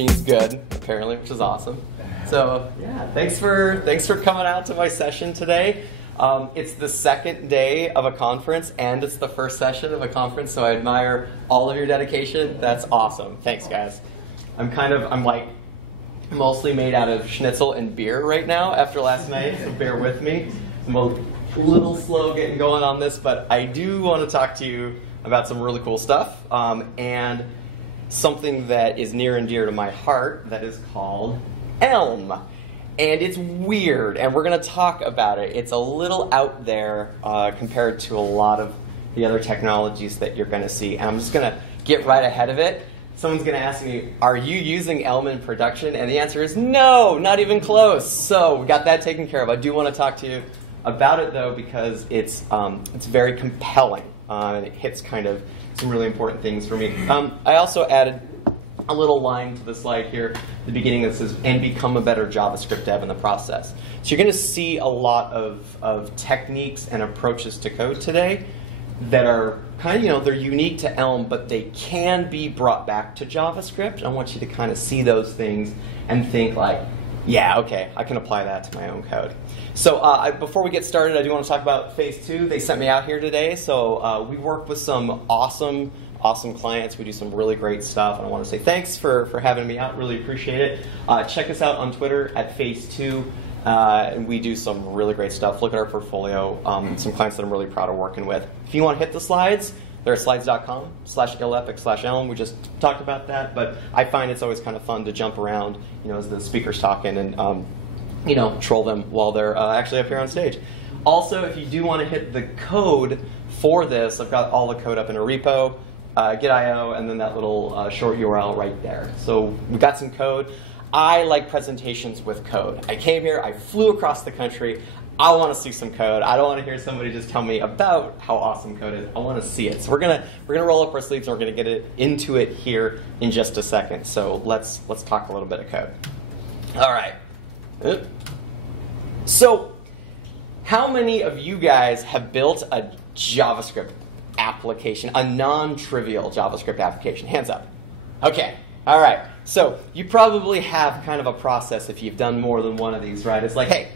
means good, apparently, which is awesome. So yeah, thanks for coming out to my session today. It's the second day of a conference, and it's the first session of a conference, so I admire all of your dedication. That's awesome. Thanks, guys. I'm like mostly made out of schnitzel and beer right now after last night, so bear with me. I'm a little slow getting going on this, but I do want to talk to you about some really cool stuff, and something that is near and dear to my heart that is called Elm. And it's weird, and we're going to talk about it. It's a little out there compared to a lot of the other technologies that you're going to see. And I'm just going to get right ahead of it. Someone's going to ask me, are you using Elm in production? And the answer is no, not even close. So we got that taken care of. I do want to talk to you about it, though, because it's very compelling. And it hits kind of some really important things for me. I also added a little line to the slide here at the beginning that says, and become a better JavaScript dev in the process. So you're going to see a lot of techniques and approaches to code today that are kind of, they're unique to Elm, but they can be brought back to JavaScript. I want you to kind of see those things and think like, yeah, okay, I can apply that to my own code. So before we get started, I do want to talk about phase 2. They sent me out here today, so we work with some awesome clients. We do some really great stuff, and I want to say thanks for having me out. Really appreciate it. Check us out on Twitter at phase 2, and we do some really great stuff. Look at our portfolio. Some clients that I'm really proud of working with. If you want to hit the slides, they're at slides.com/illepic/elm. We just talked about that, but I find it's always kind of fun to jump around, as the speaker's talking, and troll them while they're actually up here on stage. Also, if you do want to hit the code for this, I've got all the code up in a repo. Git.io, and then that little short URL right there. So we got some code. I like presentations with code. I came here, I flew across the country. I want to see some code. I don't want to hear somebody just tell me about how awesome code is. I want to see it. So we're gonna roll up our sleeves and we're gonna get into it here in just a second. So let's talk a little bit of code. All right. So how many of you guys have built a JavaScript application, a non-trivial JavaScript application? Hands up. Okay. All right. So you probably have kind of a process if you've done more than one of these, right? It's like, hey,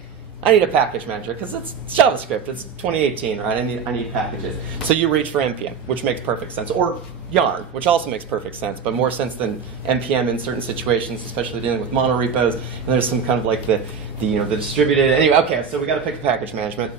I need a package manager because it's JavaScript. It's 2018, right? I need packages. So you reach for NPM, which makes perfect sense, or Yarn, which also makes perfect sense, but more sense than NPM in certain situations, especially dealing with monorepos. And there's some kind of like the distributed. Anyway, okay. So we got to pick a package management.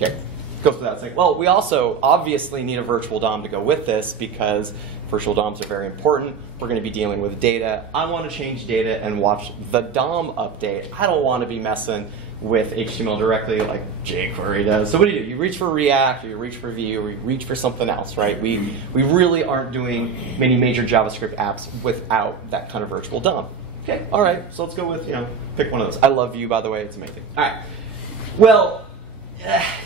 Okay. Goes without saying. Well, we also obviously need a virtual DOM to go with this because virtual DOMs are very important. We're going to be dealing with data. I want to change data and watch the DOM update. I don't want to be messing with HTML directly like jQuery does. So what do? You reach for React, or you reach for Vue, or you reach for something else, right? We really aren't doing many major JavaScript apps without that kind of virtual DOM. Okay, all right. So let's go with, pick one of those. I love Vue, by the way. It's amazing. All right. Well,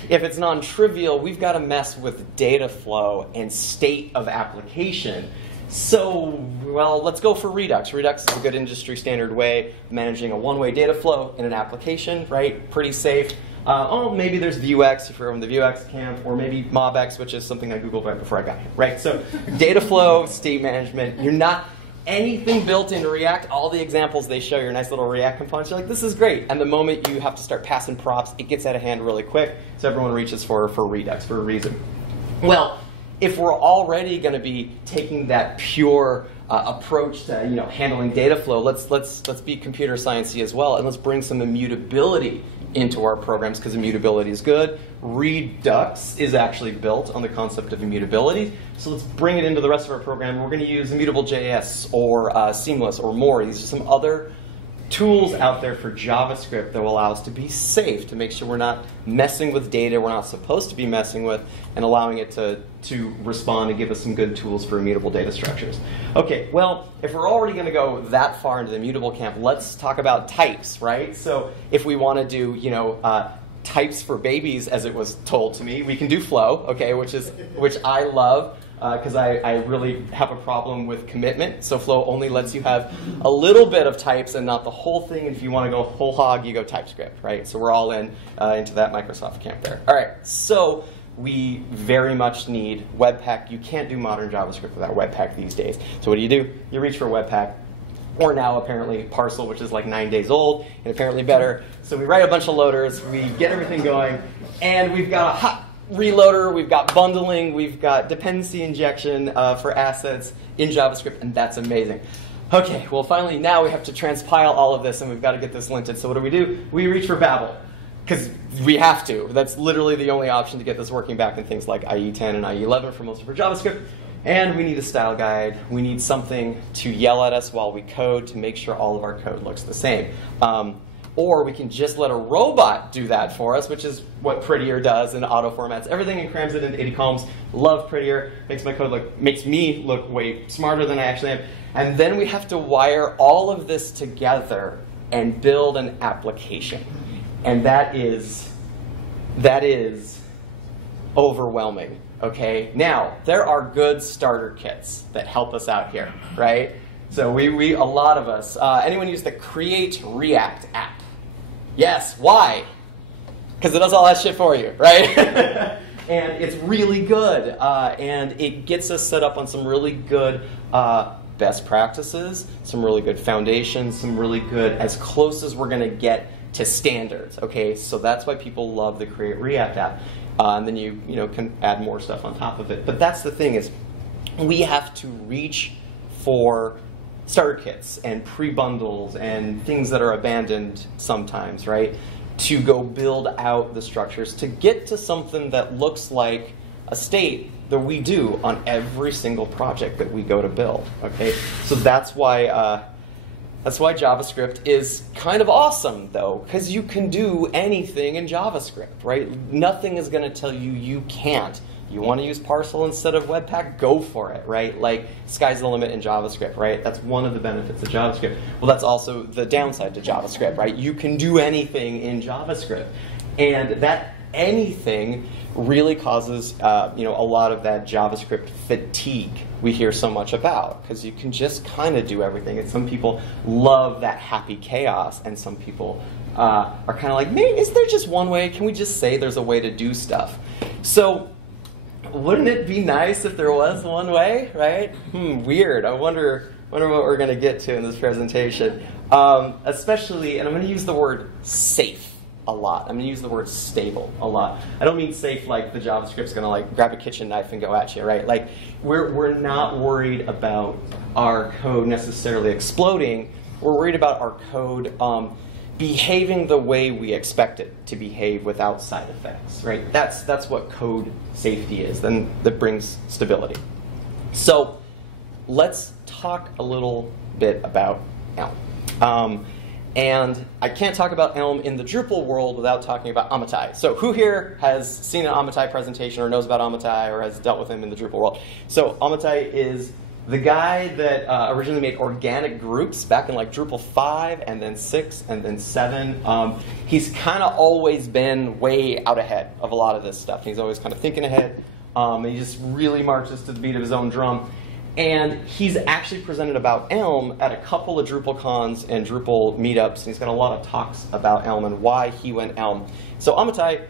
if it's non-trivial, we've got to mess with data flow and state of application. So, well, let's go for Redux. Redux is a good industry standard way of managing a one-way data flow in an application, right? Pretty safe. Maybe there's Vuex if you're on the Vuex camp, or maybe MobX, which is something I Googled right before I got here, right? So data flow, state management, you're not anything built into React. All the examples they show, your nice little React components, you're like, this is great. And the moment you have to start passing props, it gets out of hand really quick. So everyone reaches for Redux for a reason. Well, if we're already going to be taking that pure approach to handling data flow, let's be computer sciencey as well, and let's bring some immutability into our programs, because immutability is good. Redux is actually built on the concept of immutability. So let's bring it into the rest of our program. We're going to use immutable.js or Seamless or more. These are some other tools out there for JavaScript that will allow us to be safe, to make sure we're not messing with data we're not supposed to be messing with, and allowing it to respond and give us some good tools for immutable data structures. Okay, well, if we're already going to go that far into the immutable camp, let's talk about types, right? So if we want to do, types for babies, as it was told to me, we can do flow, okay, which I love. Because I really have a problem with commitment. So Flow only lets you have a little bit of types and not the whole thing. And if you want to go whole hog, you go TypeScript, right? So we're all into that Microsoft camp there. All right, so we very much need Webpack. You can't do modern JavaScript without Webpack these days. So what do? You reach for Webpack. or now apparently Parcel, which is like 9 days old and apparently better. So we write a bunch of loaders, we get everything going, and we've got a hot reloader, we've got bundling, we've got dependency injection for assets in JavaScript, and that's amazing. Okay, well finally now we have to transpile all of this and we've got to get this linted. So what do? We reach for Babel, because we have to. That's literally the only option to get this working back in things like IE10 and IE11 for most of our JavaScript. And we need a style guide. We need something to yell at us while we code to make sure all of our code looks the same. Or we can just let a robot do that for us, which is what Prettier does and auto formats everything and crams it into 80 columns. Love Prettier. Makes me look way smarter than I actually am. And then we have to wire all of this together and build an application. And that is overwhelming. Okay, now there are good starter kits that help us out here, right? So a lot of us, anyone use the Create React app? Yes, why? Because it does all that shit for you, right? And it's really good, and it gets us set up on some really good best practices, some really good foundations, some really good, as close as we're going to get to standards. Okay, so that's why people love the Create React app. And then you can add more stuff on top of it. But that's the thing, is we have to reach for starter kits and pre-bundles and things that are abandoned sometimes, right? To go build out the structures to get to something that looks like a state that we do on every single project that we go to build. Okay, so that's why JavaScript is kind of awesome, though, because you can do anything in JavaScript, right? Nothing is going to tell you you can't. You want to use Parcel instead of Webpack? Go for it, right? Like, sky's the limit in JavaScript, right? That's one of the benefits of JavaScript. Well, that's also the downside to JavaScript, right? You can do anything in JavaScript. And that anything really causes a lot of that JavaScript fatigue we hear so much about, because you can just kind of do everything. And some people love that happy chaos, and some people are kind of like, man, is there just one way? Can we just say there's a way to do stuff? So wouldn't it be nice if there was one way, right? Weird. I wonder what we're going to get to in this presentation. Especially, and I'm going to use the word safe a lot. I'm going to use the word stable a lot. I don't mean safe like the JavaScript's going to like grab a kitchen knife and go at you, right? Like we're not worried about our code necessarily exploding. We're worried about our code behaving the way we expect it to behave without side effects, right? That's what code safety is. Then that brings stability. So let's talk a little bit about Elm. And I can't talk about Elm in the Drupal world without talking about Amitai. So who here has seen an Amitai presentation or knows about Amitai or has dealt with him in the Drupal world? So Amitai is the guy that originally made organic groups back in like Drupal 5 and then 6 and then 7. He's kind of always been way out ahead of a lot of this stuff. He's always kind of thinking ahead. And he just really marches to the beat of his own drum. And he's actually presented about Elm at a couple of DrupalCons and Drupal meetups. And he's got a lot of talks about Elm and why he went Elm. So Amitai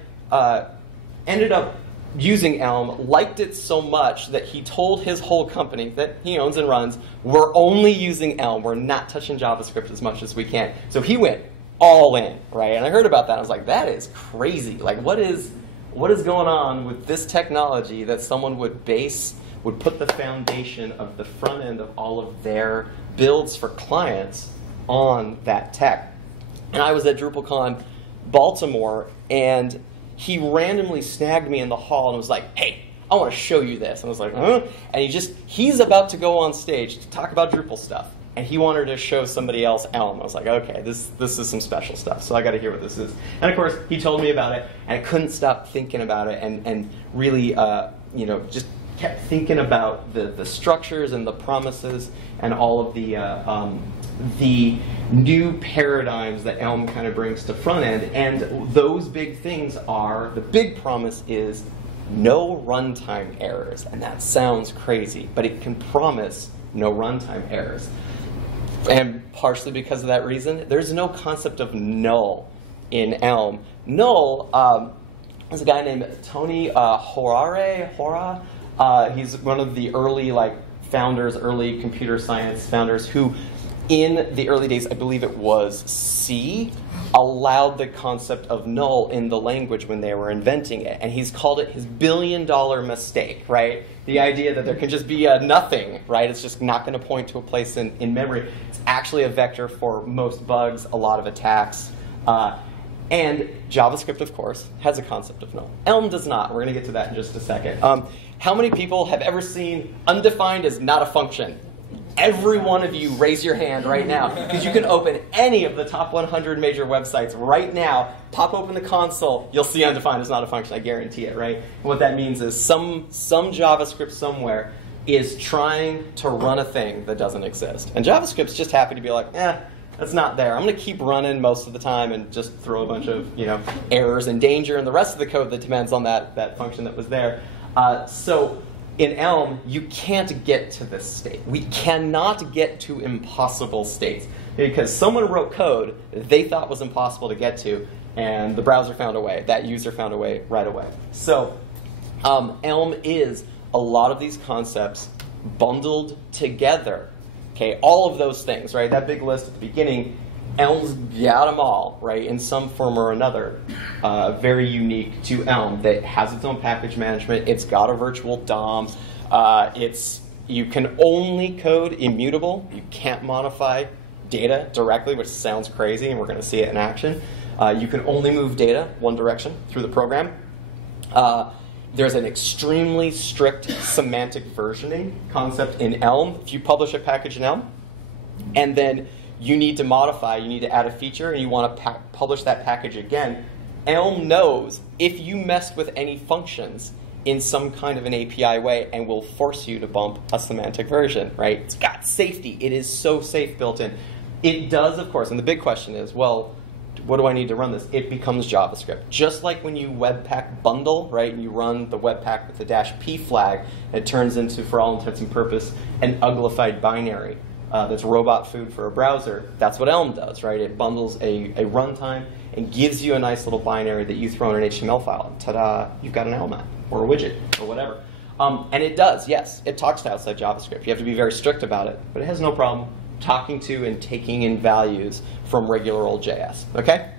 ended up using Elm, liked it so much that he told his whole company that he owns and runs, we're only using Elm. We're not touching JavaScript as much as we can. So he went all in, right? And I heard about that. I was like, that is crazy. Like, what is going on with this technology that someone would put the foundation of the front end of all of their builds for clients on that tech? And I was at DrupalCon Baltimore, and he randomly snagged me in the hall and was like, hey, I want to show you this. And I was like, huh? And he's about to go on stage to talk about Drupal stuff. And he wanted to show somebody else Elm. I was like, okay, this is some special stuff, so I got to hear what this is. And of course, he told me about it, and I couldn't stop thinking about it, and really, just kept thinking about the structures and the promises and all of the new paradigms that Elm kind of brings to front end. And those big things are, the big promise is no runtime errors. And that sounds crazy, but it can promise no runtime errors. And partially because of that reason, there's no concept of null in Elm. Null, there's a guy named Tony Hora. He's one of the early founders, early computer science founders, who in the early days, I believe it was C, allowed the concept of null in the language when they were inventing it. And he's called it his billion-dollar mistake, right? The idea that there can just be a nothing, right? It's just not going to point to a place in memory. It's actually a vector for most bugs, a lot of attacks. And JavaScript, of course, has a concept of null. Elm does not. We're going to get to that in just a second. How many people have ever seen undefined is not a function? Every one of you raise your hand right now, because you can open any of the top 100 major websites right now, pop open the console, you'll see undefined is not a function, I guarantee it, right? And what that means is some JavaScript somewhere is trying to run a thing that doesn't exist. And JavaScript's just happy to be like, that's not there. I'm going to keep running most of the time and just throw a bunch of errors and danger and the rest of the code that depends on that function that was there. So in Elm, you can't get to this state. We cannot get to impossible states because someone wrote code they thought was impossible to get to, and the browser found a way. That user found a way right away. So Elm is a lot of these concepts bundled together. Okay, all of those things, right? That big list at the beginning, Elm's got them all, right, in some form or another. Very unique to Elm that has its own package management. It's got a virtual DOM. You can only code immutable. You can't modify data directly, which sounds crazy, and we're going to see it in action. You can only move data one direction through the program. There's an extremely strict semantic versioning concept in Elm. If you publish a package in Elm, and then you need to modify, you need to add a feature, and you want to publish that package again, Elm knows if you messed with any functions in some kind of an API way and will force you to bump a semantic version, right? It's got safety. It is so safe built in. It does, of course, and the big question is, well, what do I need to run this? It becomes JavaScript. Just like when you Webpack bundle, right, and you run the Webpack with the -p flag, it turns into, for all intents and purposes, an uglified binary. That's robot food for a browser. That's what Elm does, right? It bundles a runtime and gives you a nice little binary that you throw in an HTML file. Ta-da, you've got an Elm app or a widget or whatever. And it does, yes, it talks to outside JavaScript. You have to be very strict about it, but it has no problem talking to and taking in values from regular old JS, okay?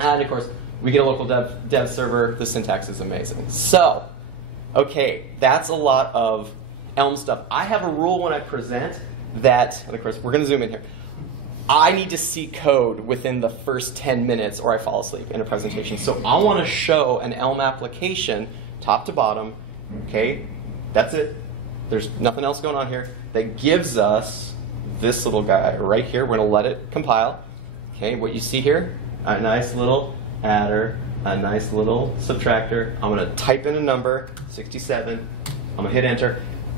And of course, we get a local dev server. The syntax is amazing. So, okay, that's a lot of Elm stuff. I have a rule when I present that, and of course, we're going to zoom in here. I need to see code within the first 10 minutes or I fall asleep in a presentation. So I want to show an Elm application, top to bottom, okay? That's it. There's nothing else going on here. That gives us this little guy right here. We're going to let it compile. Okay, what you see here, a nice little adder, a nice little subtractor. I'm going to type in a number, 67. I'm going to hit enter.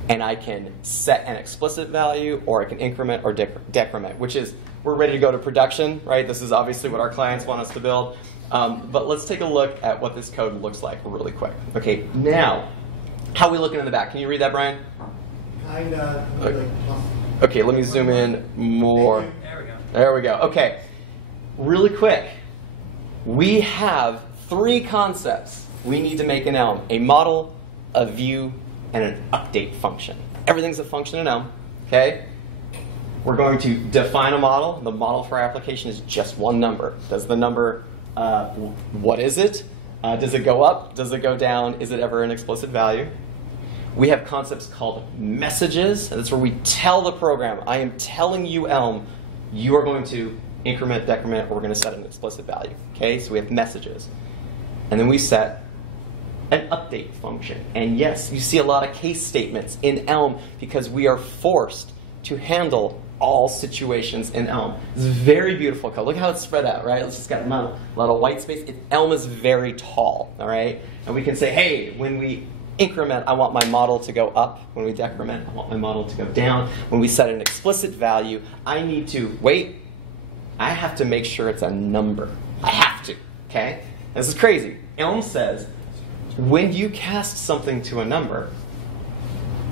And I can set an explicit value, or I can increment or decrement, which is, we're ready to go to production, right? This is obviously what our clients want us to build. But let's take a look at what this code looks like really quick. Okay, now, how are we looking in the back? Can you read that, Brian? Kinda. Okay, let me zoom in more. There we go. There we go. Okay, really quick. We have 3 concepts we need to make in Elm: a model, a view, and an update function. Everything's a function in Elm, okay? We're going to define a model. The model for our application is just one number. Does the number, what is it? Does it go up? Does it go down? Is it ever an explicit value? We have concepts called messages. And that's where we tell the program, I am telling you, Elm, you are going to increment, decrement, or we're going to set an explicit value, okay? So we have messages. And then we set an update function. And yes, you see a lot of case statements in Elm because we are forced to handle all situations in Elm. It's very beautiful code. Look how it's spread out, right? It's just got a lot of white space. Elm is very tall, all right? And we can say, hey, when we increment, I want my model to go up. When we decrement, I want my model to go down. When we set an explicit value, I need to, wait, I have to make sure it's a number. I have to, okay? This is crazy. Elm says, when you cast something to a number,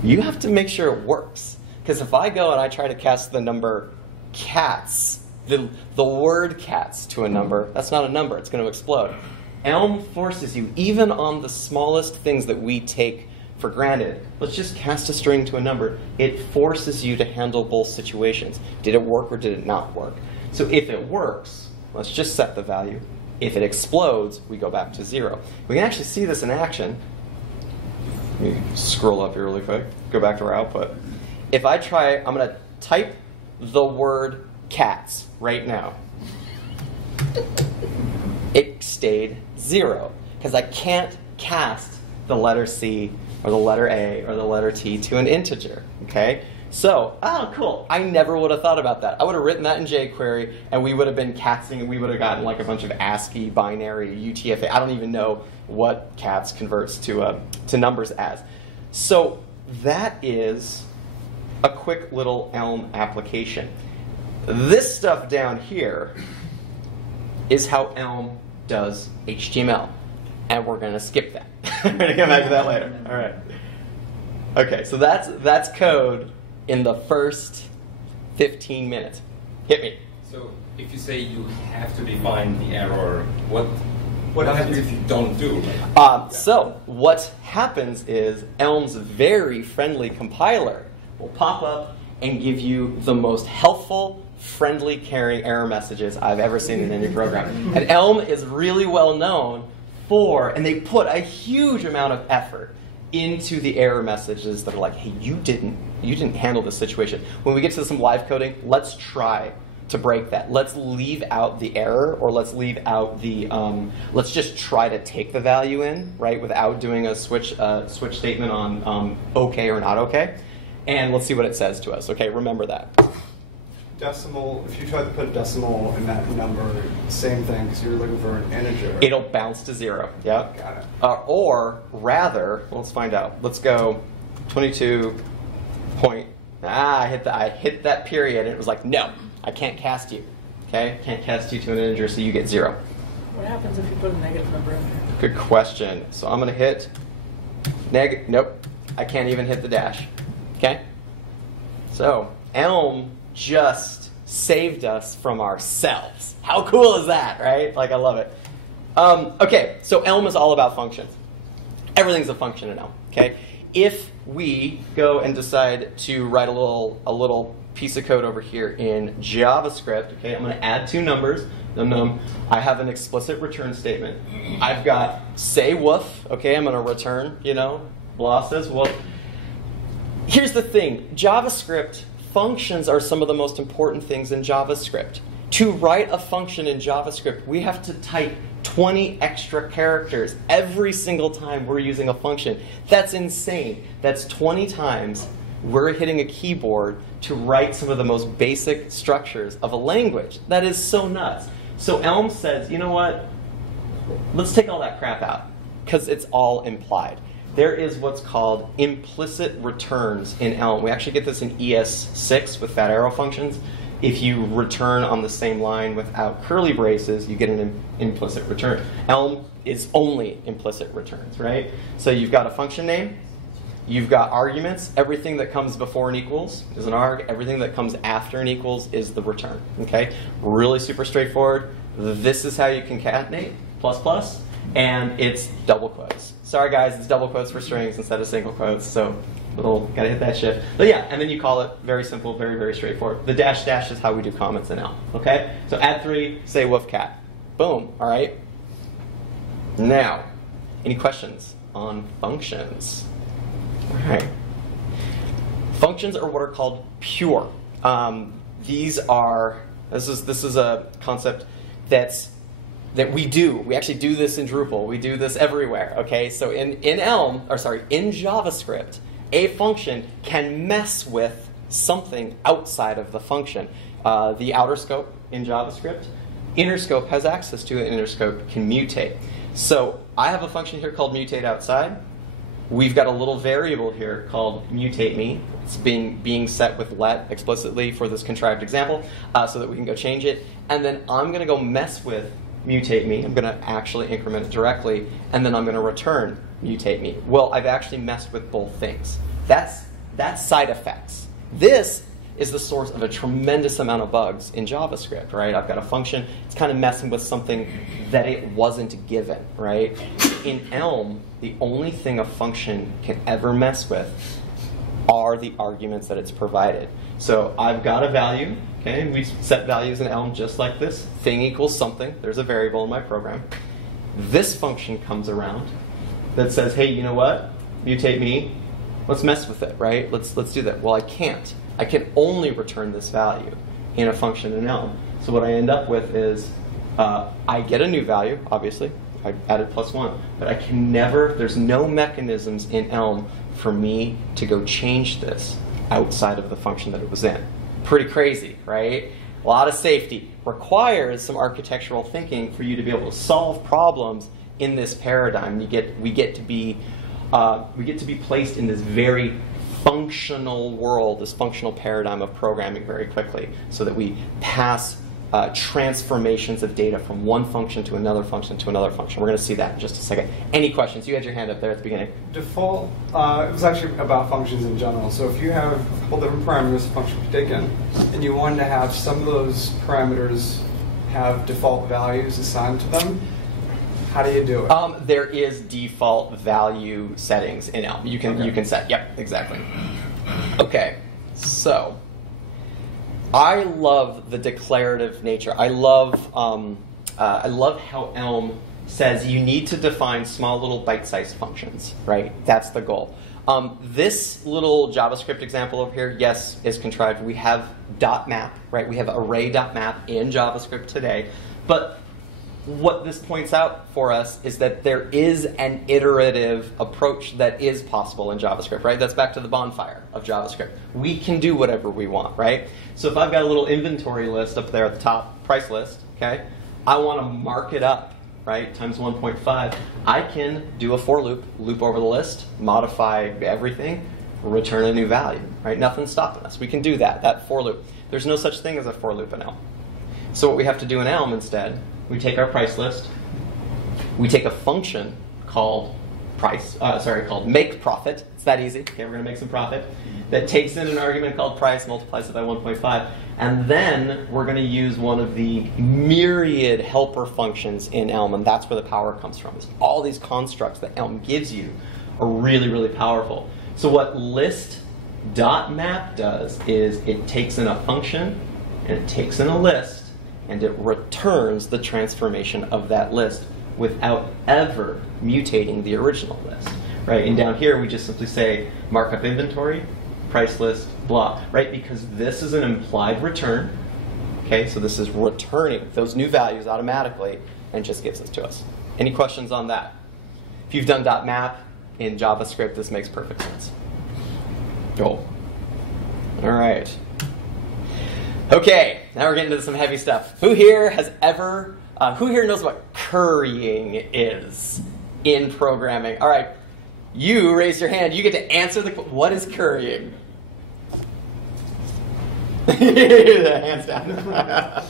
you have to make sure it works. Because if I go and I try to cast the number cats, the word cats to a number, that's not a number. It's going to explode. Elm forces you, even on the smallest things that we take for granted. Let's just cast a string to a number. It forces you to handle both situations. Did it work or did it not work? So if it works, let's just set the value. If it explodes, we go back to 0. We can actually see this in action. Let me scroll up here really quick. Go back to our output. If I try, I'm going to type the word cats right now. It stayed 0 because I can't cast the letter C or the letter A or the letter T to an integer. Okay? So, oh, cool. I never would have thought about that. I would have written that in jQuery, and we would have been casting, and we would have gotten like a bunch of ASCII, binary, UTF-8. I don't even know what cats converts to numbers as. So that is a quick little Elm application. This stuff down here is how Elm does HTML, and we're going to skip that. We're going to come back to that later. All right. Okay, so that's code in the first 15 minutes. Hit me. So if you say you have to define the error, what happens if you don't do? So what happens is Elm's very friendly compiler will pop up and give you the most helpful, friendly, caring error messages I've ever seen in any program. And Elm is really well known for, and they put a huge amount of effort into the error messages that are like, hey, you didn't handle this situation. When we get to some live coding, let's try to break that. Let's leave out the error, or let's leave out the, let's just try to take the value in, right, without doing a switch statement on okay or not okay. And let's see what it says to us. Okay, remember that. Decimal, if you try to put decimal in that number, same thing, because you're looking for an integer. It'll bounce to 0. Yeah. Got it. Or rather, let's find out. Let's go 22 point. I hit that period, and it was like, no, I can't cast you. Okay, can't cast you to an integer, so you get 0. What happens if you put a negative number in there? Good question. So I'm going to hit nope, I can't even hit the dash. Okay? So Elm just saved us from ourselves. How cool is that, right? Like, I love it. Okay, so Elm is all about functions. Everything's a function in Elm. Okay? If we go and decide to write a little piece of code over here in JavaScript, okay, I'm going to add 2 numbers. I have an explicit return statement. I've got say woof. Okay, I'm going to return, blah says woof. Here's the thing. JavaScript functions are some of the most important things in JavaScript. To write a function in JavaScript, we have to type 20 extra characters every single time we're using a function. That's insane. That's 20 times we're hitting a keyboard to write some of the most basic structures of a language. That is so nuts. So Elm says, you know what? Let's take all that crap out, because it's all implied. There is what's called implicit returns in Elm. We actually get this in ES6 with fat arrow functions. If you return on the same line without curly braces, you get an implicit return. Elm is only implicit returns, right? So you've got a function name, you've got arguments. Everything that comes before an equals is an arg. Everything that comes after an equals is the return. Okay? Really super straightforward. This is how you concatenate ++, and it's double quotes. Sorry guys, it's double quotes for strings instead of single quotes, so gotta hit that shift. But yeah, and then you call it very simple, very, very straightforward. The dash dash is how we do comments in Elm. Okay? So add 3, say woof cat. Boom. All right? Now, any questions on functions? All right. Functions are what are called pure. This is a concept that we do. We actually do this in Drupal. We do this everywhere. Okay, so in JavaScript, a function can mess with something outside of the function. The outer scope in JavaScript, inner scope has access to it, and inner scope can mutate. So I have a function here called mutate outside. We've got a little variable here called mutate me. It's being set with let explicitly for this contrived example, so that we can go change it. And then I'm going to go mess with mutate me. I'm going to actually increment it directly, and then I'm going to return mutate me. Well, I've actually messed with both things. That's side effects. This is the source of a tremendous amount of bugs in JavaScript, right? I've got a function, it's kind of messing with something that it wasn't given, right? In Elm, the only thing a function can ever mess with are the arguments that it's provided. So I've got a value, okay? We set values in Elm just like this. Thing equals something. There's a variable in my program. This function comes around that says, hey, you know what? Mutate me. Let's mess with it, right? Let's do that. Well, I can't. I can only return this value in a function in Elm. So what I end up with is I get a new value, obviously. I added +1. But I can never, there's no mechanisms in Elm for me to go change this outside of the function that it was in. Pretty crazy, right? A lot of safety. Requires some architectural thinking for you to be able to solve problems in this paradigm. We get to be placed in this very functional world, this functional paradigm of programming very quickly, so that we pass transformations of data from one function to another function to another function. We're going to see that in just a second. Any questions? You had your hand up there at the beginning. Default, it was actually about functions in general. So if you have a couple different parameters a function can take in, and you wanted to have some of those parameters have default values assigned to them, how do you do it? There is default value settings in Elm. You can set. Yep, exactly. Okay, so I love the declarative nature. I love how Elm says you need to define small little bite-sized functions, right? That's the goal. This little JavaScript example over here, yes, is contrived. We have .map, right? We have array.map in JavaScript today. But what this points out for us is that there is an iterative approach that is possible in JavaScript, right? That's back to the bonfire of JavaScript. We can do whatever we want, right? So if I've got a little inventory list up there at the top, price list, okay? I want to mark it up, right, times 1.5. I can do a for loop, loop over the list, modify everything, return a new value, right? Nothing's stopping us. We can do that for loop. There's no such thing as a for loop in Elm. So what we have to do in Elm instead, we take our price list, we take a function called called make profit. It's that easy. Okay, we're going to make some profit. That takes in an argument called price, multiplies it by 1.5, and then we're going to use one of the myriad helper functions in Elm, and that's where the power comes from. It's all these constructs that Elm gives you are really, really powerful. So what list.map does is it takes in a function, and it takes in a list, and it returns the transformation of that list without ever mutating the original list, right? And down here, we just simply say markup inventory, price list, blah, right? Because this is an implied return, okay? So this is returning those new values automatically and just gives it to us. Any questions on that? If you've done .map in JavaScript, this makes perfect sense. Cool. All right. Okay, now we're getting into some heavy stuff. Who here knows what currying is in programming? All right, you raise your hand. You get to answer what is currying? Hands down.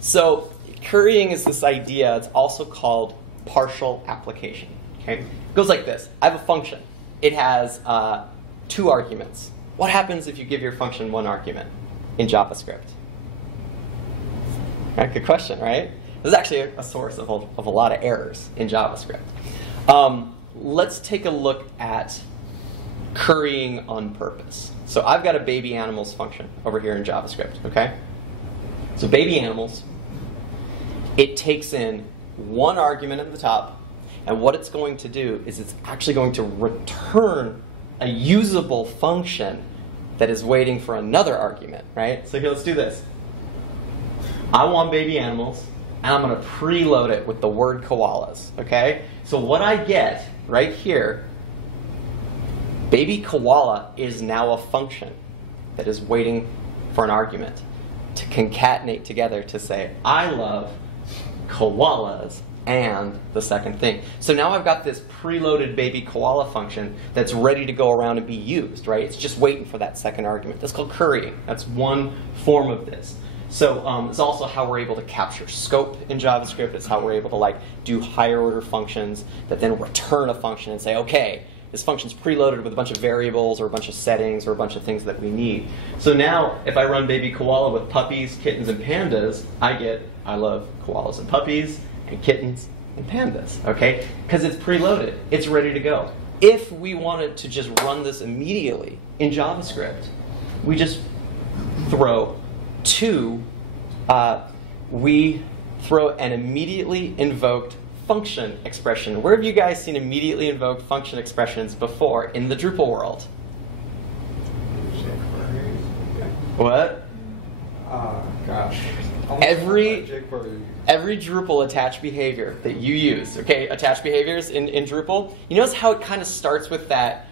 So currying is this idea. It's also called partial application. Okay, it goes like this. I have a function. It has 2 arguments. What happens if you give your function 1 argument in JavaScript? Right, good question, right? This is actually a source of a lot of errors in JavaScript. Let's take a look at currying on purpose. So I've got a baby animals function over here in JavaScript, okay? So baby animals, it takes in 1 argument at the top, and what it's going to do is it's actually going to return a usable function that is waiting for another argument, right? So here, let's do this. I want baby animals, and I'm going to preload it with the word koalas, okay? So what I get right here, baby koala is now a function that is waiting for an argument to concatenate together to say, I love koalas and the second thing. So now I've got this preloaded baby koala function that's ready to go around and be used, right? It's just waiting for that second argument. That's called currying. That's one form of this. So it's also how we're able to capture scope in JavaScript. It's how we're able to do higher order functions that then return a function and say, okay, This function's preloaded with a bunch of variables or a bunch of settings or a bunch of things that we need. So now, if I run baby koala with puppies, kittens, and pandas, I love koalas and puppies and kittens and pandas, okay? Because it's preloaded. It's ready to go. If we wanted to just run this immediately in JavaScript, we just throw we throw an immediately invoked function expression. Where have you guys seen immediately invoked function expressions before in the Drupal world? What? Gosh. Every Drupal attached behavior that you use, okay, attached behaviors in Drupal, you notice how it kind of starts with that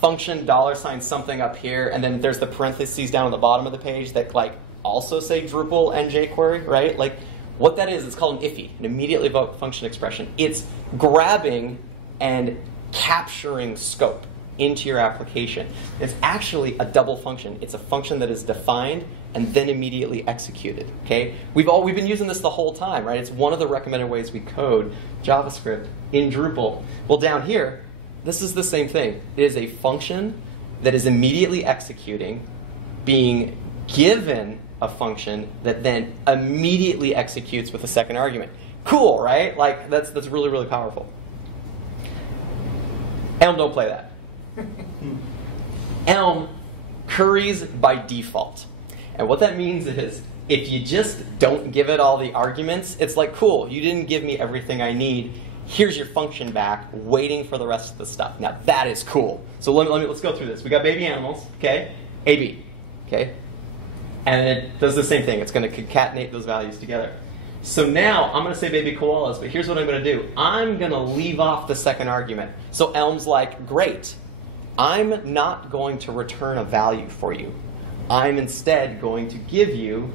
function $ something up here, and then there's the parentheses down on the bottom of the page that like also say Drupal and jQuery, right? Like what that is, it's called an IFE, an immediately invoked function expression. It's grabbing and capturing scope into your application. It's actually a double function. It's a function that is defined and then immediately executed. Okay, we've been using this the whole time, right? It's one of the recommended ways we code JavaScript in Drupal. Well, down here, this is the same thing. It is a function that is immediately executing, being given a function that then immediately executes with a second argument. Cool, right? Like that's really, really powerful. Elm don't play that. Elm curries by default. And what that means is if you just don't give it all the arguments, it's like, cool, you didn't give me everything I need. Here's your function back, waiting for the rest of the stuff. Now that is cool. So let's go through this. We got baby animals, okay? AB, okay? And it does the same thing. It's going to concatenate those values together. So now I'm going to say baby koalas, but here's what I'm going to do. I'm going to leave off the second argument. So Elm's like, great. I'm not going to return a value for you. I'm instead going to give you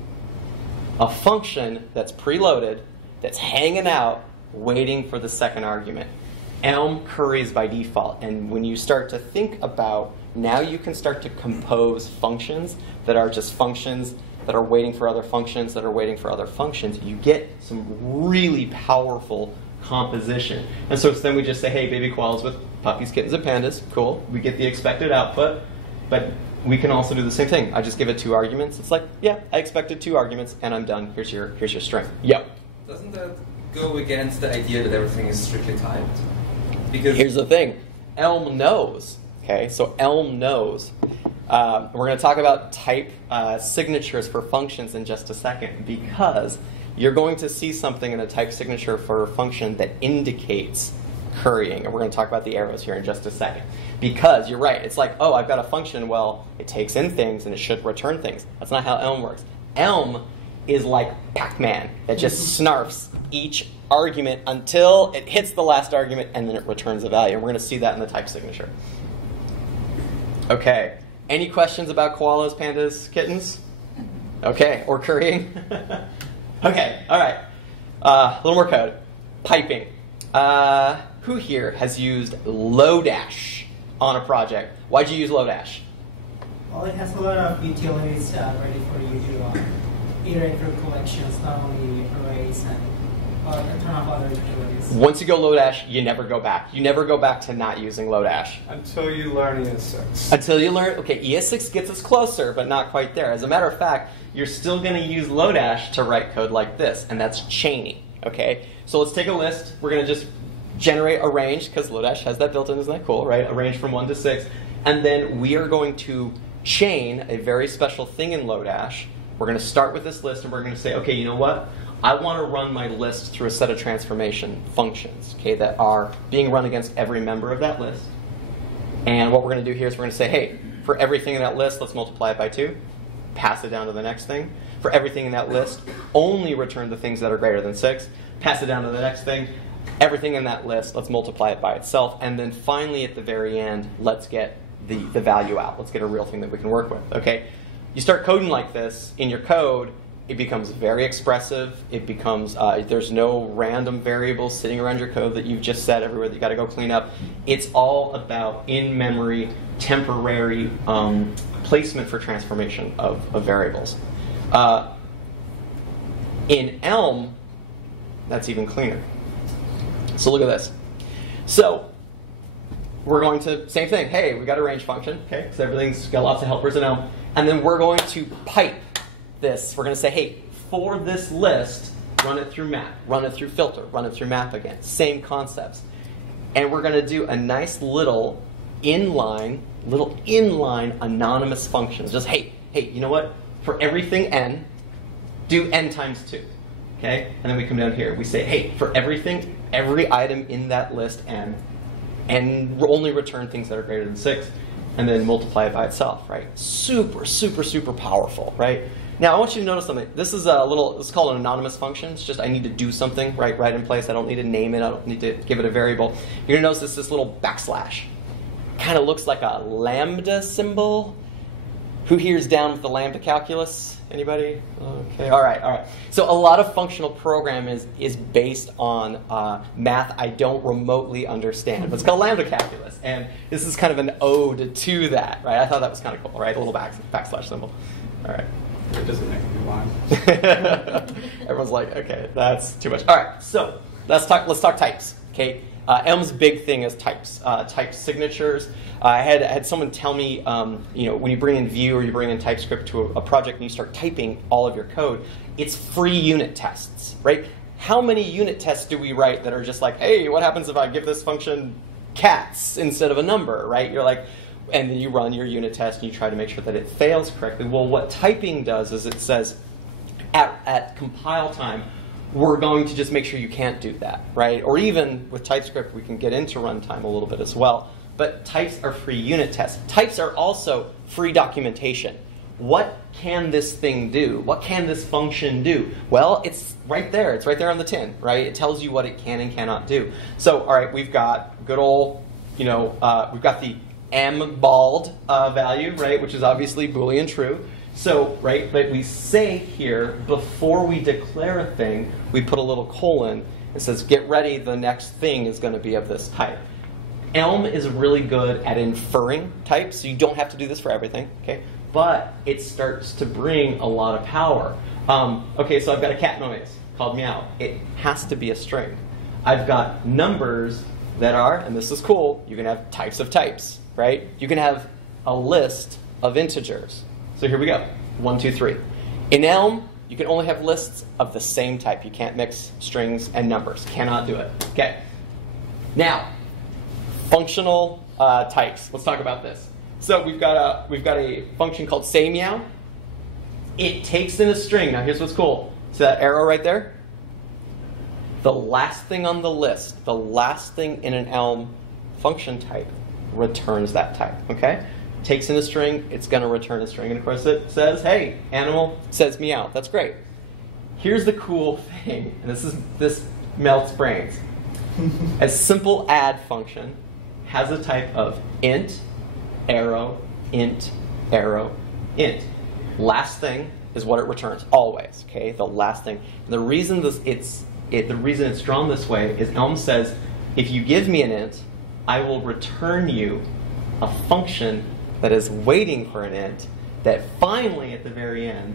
a function that's preloaded, that's hanging out, waiting for the second argument. Elm curries by default. And when you start to think about, now you can start to compose functions that are just functions that are waiting for other functions that are waiting for other functions, you get some really powerful composition. And so then we just say, hey, baby koalas with puppies, kittens, and pandas. Cool. We get the expected output. But we can also do the same thing. I just give it 2 arguments. It's like, yeah, I expected 2 arguments, and I'm done. Here's your string. Yep. Doesn't that go against the idea that everything is strictly typed? Because here's the thing. Elm knows. Okay, so Elm knows. We're going to talk about type signatures for functions in just a second, because you're going to see something in a type signature for a function that indicates currying. And we're going to talk about the arrows here in just a second. Because you're right. It's like, oh, I've got a function. Well, it takes in things and it should return things. That's not how Elm works. Elm is like Pac-Man that just snarfs each argument until it hits the last argument and then it returns a value. And we're going to see that in the type signature. Okay. Any questions about koalas, pandas, kittens? Okay. Or currying? Okay. All right. A little more code. Piping. Who here has used Lodash on a project? Why'd you use Lodash? Well, it has a lot of utilities ready for you to iterate through collections, not only arrays and a ton of other utilities. Once you go Lodash, you never go back. You never go back to not using Lodash. Until you learn ES6. Until you learn, okay, ES6 gets us closer, but not quite there. As a matter of fact, you're still going to use Lodash to write code like this, and that's chaining. Okay, so let's take a list. We're going to just generate a range, because Lodash has that built in. Isn't that cool, right? A range from 1 to 6. And then we are going to chain a very special thing in Lodash. We're going to start with this list, and we're going to say, okay, you know what? I want to run my list through a set of transformation functions, okay, that are being run against every member of that list. And what we're going to do here is we're going to say, hey, for everything in that list, let's multiply it by 2. Pass it down to the next thing. For everything in that list, only return the things that are greater than 6. Pass it down to the next thing. Everything in that list, let's multiply it by itself. And then finally, at the very end, let's get the value out. Let's get a real thing that we can work with. Okay? You start coding like this in your code, it becomes very expressive. It becomes, there's no random variables sitting around your code that you've just set everywhere that you got to go clean up. It's all about in-memory, temporary placement for transformation of variables. In Elm, that's even cleaner. So look at this. So we're going to, same thing, hey, we got a range function, okay, because everything's got lots of helpers in Elm. And then we're going to pipe this. We're going to say, hey, for this list, run it through map, run it through filter, run it through map again. Same concepts. And we're going to do a nice little inline anonymous function. Just, hey, you know what? For everything n, do n times 2. Okay? And then we come down here. We say, hey, for everything, every item in that list n, and only return things that are greater than 6, and then multiply it by itself, right? Super, super, super powerful, right? Now, I want you to notice something. This is it's called an anonymous function. It's just I need to do something right in place. I don't need to name it. I don't need to give it a variable. You're going to notice this little backslash. Kind of looks like a lambda symbol. Who here's down with the lambda calculus? Anybody? Okay, all right. So a lot of functional programming is based on math I don't remotely understand. But it's called lambda calculus. And this is kind of an ode to that, right? I thought that was kind of cool, right? A little backslash symbol. All right. It doesn't make me line. Everyone's like, okay, that's too much. All right, so let's talk types. Okay, Elm's big thing is types, type signatures. I had someone tell me, when you bring in Vue or you bring in TypeScript to a project and you start typing all of your code, it's free unit tests, right? How many unit tests do we write that are just like, hey, what happens if I give this function cats instead of a number, right? You're like, and then you run your unit test and you try to make sure that it fails correctly. Well, what typing does is it says at compile time, we're going to just make sure you can't do that, right? Or even with TypeScript, we can get into runtime a little bit as well. But types are free unit tests. Types are also free documentation. What can this thing do? What can this function do? Well, it's right there. It's right there on the tin, right? It tells you what it can and cannot do. So, all right, we've got good old, we've got the mbald value, right, which is obviously Boolean true. So, right, but we say here, before we declare a thing, we put a little colon. It says, get ready, the next thing is going to be of this type. Elm is really good at inferring types, so you don't have to do this for everything, okay? But it starts to bring a lot of power. Okay, so I've got a cat noise called meow. It has to be a string. I've got numbers that are, and this is cool, you can have types of types, right? You can have a list of integers. So here we go, 1, 2, 3. In Elm, you can only have lists of the same type. You can't mix strings and numbers. Cannot do it. Okay. Now, functional types. Let's talk about this. So we've got a function called sayMeow. It takes in a string. Now here's what's cool. See that arrow right there? The last thing on the list, the last thing in an Elm function type returns that type. Okay? Takes in a string, it's going to return a string. And of course it says, hey, animal says meow. That's great. Here's the cool thing, and this melts brains. A simple add function has a type of int, arrow, int, arrow, int. Last thing is what it returns, always. Okay, the last thing. And the reason the reason it's drawn this way is Elm says, if you give me an int, I will return you a function that is waiting for an int that finally, at the very end,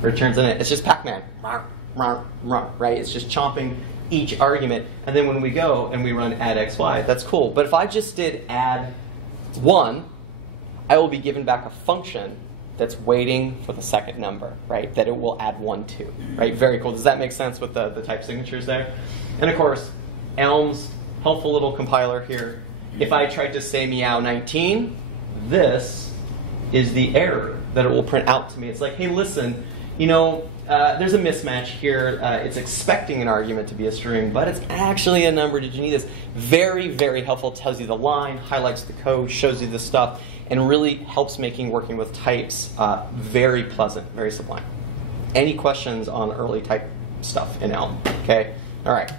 returns an int. It's just Pac-Man, right? It's just chomping each argument. And then when we go and we run add xy, that's cool. But if I just did add 1, I will be given back a function that's waiting for the second number, right? That it will add 1 to, right? Very cool. Does that make sense with the type signatures there? And of course, Elm's helpful little compiler here. If I tried to say meow 19, this is the error that it will print out to me. It's like, hey, listen, there's a mismatch here. It's expecting an argument to be a string, but it's actually a number. Did you need this? Very, very helpful. Tells you the line, highlights the code, shows you the stuff, and really helps making working with types very pleasant, very sublime. Any questions on early type stuff in Elm? Okay. All right.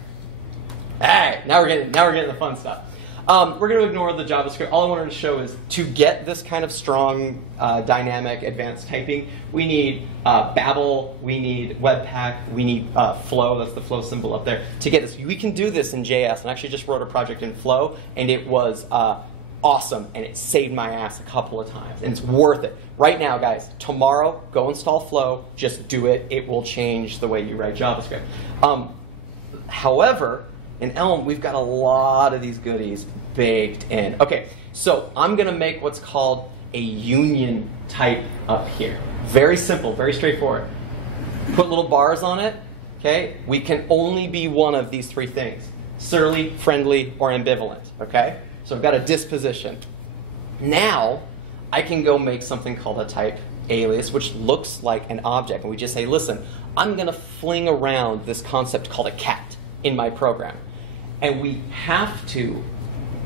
Hey, now we're getting the fun stuff. We're going to ignore the JavaScript. All I wanted to show is to get this kind of strong, dynamic, advanced typing, we need Babel, we need Webpack, we need Flow. That's the Flow symbol up there. To get this, we can do this in JS. And I actually just wrote a project in Flow, and it was awesome, and it saved my ass a couple of times, and it's worth it. Right now, guys, tomorrow, go install Flow. Just do it. It will change the way you write JavaScript. However, in Elm, we've got a lot of these goodies baked in. Okay, so I'm going to make what's called a union type up here. Very simple, very straightforward. Put little bars on it. Okay, we can only be one of these three things: surly, friendly, or ambivalent. Okay, so I've got a disposition. Now I can go make something called a type alias, which looks like an object, and we just say, listen, I'm going to fling around this concept called a cat in my program, and we have to.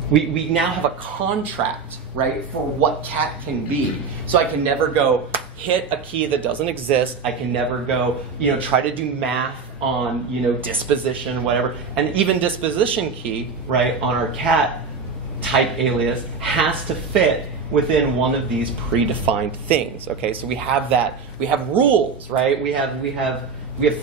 We now have a contract, right, for what cat can be. So I can never go hit a key that doesn't exist. I can never go, try to do math on, disposition, whatever. And even disposition key, right, on our cat type alias has to fit within one of these predefined things. Okay, so we have that. We have rules, right? We have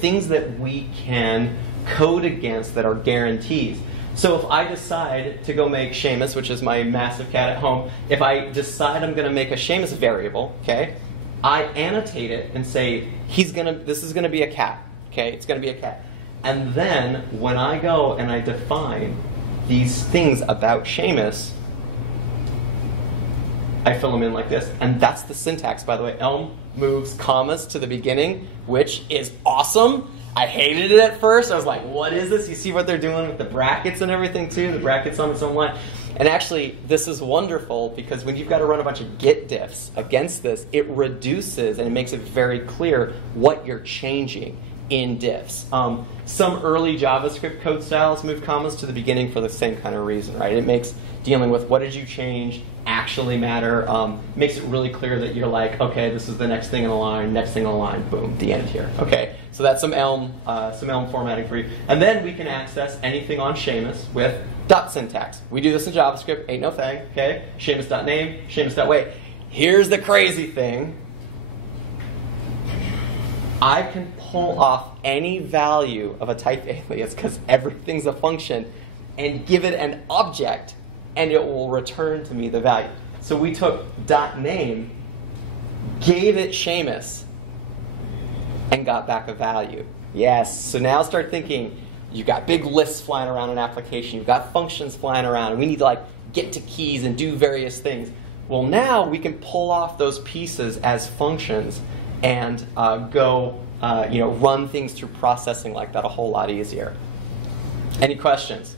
things that we can code against that are guarantees. So if I decide to go make Seamus, which is my massive cat at home, if I decide I'm going to make a Seamus variable, okay, I annotate it and say this is going to be a cat, okay, it's going to be a cat. And then when I go and I define these things about Seamus, I fill them in like this, and that's the syntax, by the way. Elm moves commas to the beginning, which is awesome. I hated it at first. I was like, what is this? You see what they're doing with the brackets and everything too? The brackets on its own line. And actually, this is wonderful because when you've got to run a bunch of git diffs against this, it reduces and it makes it very clear what you're changing in diffs. Some early JavaScript code styles move commas to the beginning for the same kind of reason, right? It makes dealing with what did you change actually matter, makes it really clear that you're like, okay, this is the next thing in a line, next thing in a line, boom, the end here. Okay, so that's some Elm formatting for you. And then we can access anything on Seamus with dot syntax. We do this in JavaScript, ain't no thing, okay? Seamus.name, Seamus.wait. Here's the crazy thing. I can pull off any value of a type alias because everything's a function and give it an object and it will return to me the value. So we took .name, gave it Seamus, and got back a value. Yes, so now start thinking, you've got big lists flying around an application, you've got functions flying around, and we need to get to keys and do various things. Well, now we can pull off those pieces as functions and go run things through processing like that a whole lot easier. Any questions?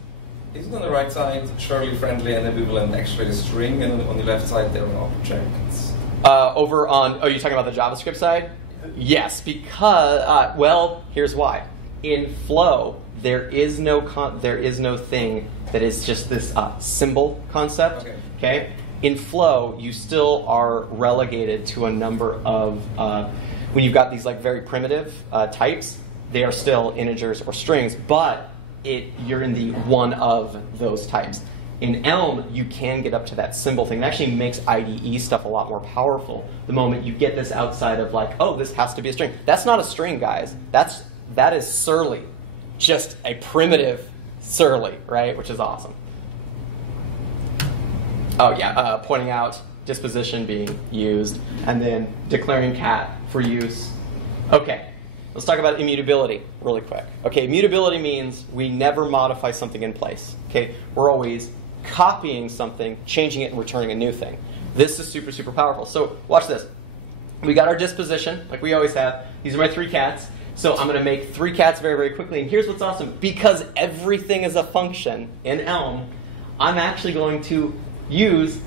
Isn't on the right side surely, friendly, and ambivalent actually a string, and on the left side they're objects? Over on, you're talking about the JavaScript side? Yes, because, well, here's why. In Flow, there is no thing that is just this symbol concept. Okay? In Flow, you still are relegated to a number of, when you've got these very primitive types, they are still integers or strings, but you're in the one of those types. In Elm, you can get up to that symbol thing. It actually makes IDE stuff a lot more powerful the moment you get this outside of oh, this has to be a string. That's not a string, guys. That is surly. Just a primitive surly, right? Which is awesome. Oh yeah, pointing out disposition being used, and then declaring cat for use. Okay. Let's talk about immutability really quick. Okay, immutability means we never modify something in place. Okay, we're always copying something, changing it, and returning a new thing. This is super, super powerful. So watch this. We got our disposition, like we always have. These are my 3 cats. So I'm going to make 3 cats very, very quickly. And here's what's awesome. Because everything is a function in Elm, I'm actually going to use,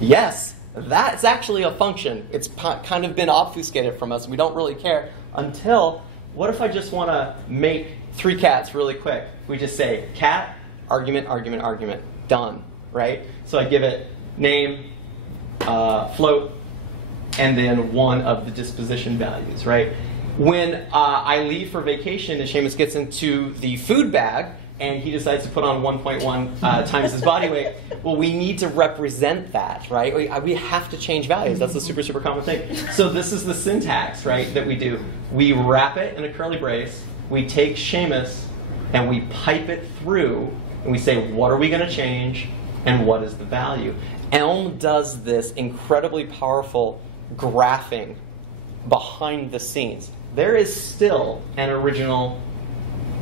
yes, that's actually a function. It's kind of been obfuscated from us. We don't really care. Until, what if I just want to make 3 cats really quick? We just say cat, argument, argument, argument. Done, right? So I give it name, float, and then one of the disposition values, right? When I leave for vacation and Seamus gets into the food bag and he decides to put on 1.1 times his body weight, well, we need to represent that, right? We have to change values. That's a super, super common thing. So this is the syntax, right, that we do. We wrap it in a curly brace. We take Seamus and we pipe it through, and we say, what are we going to change, and what is the value? Elm does this incredibly powerful graphing behind the scenes. There is still an original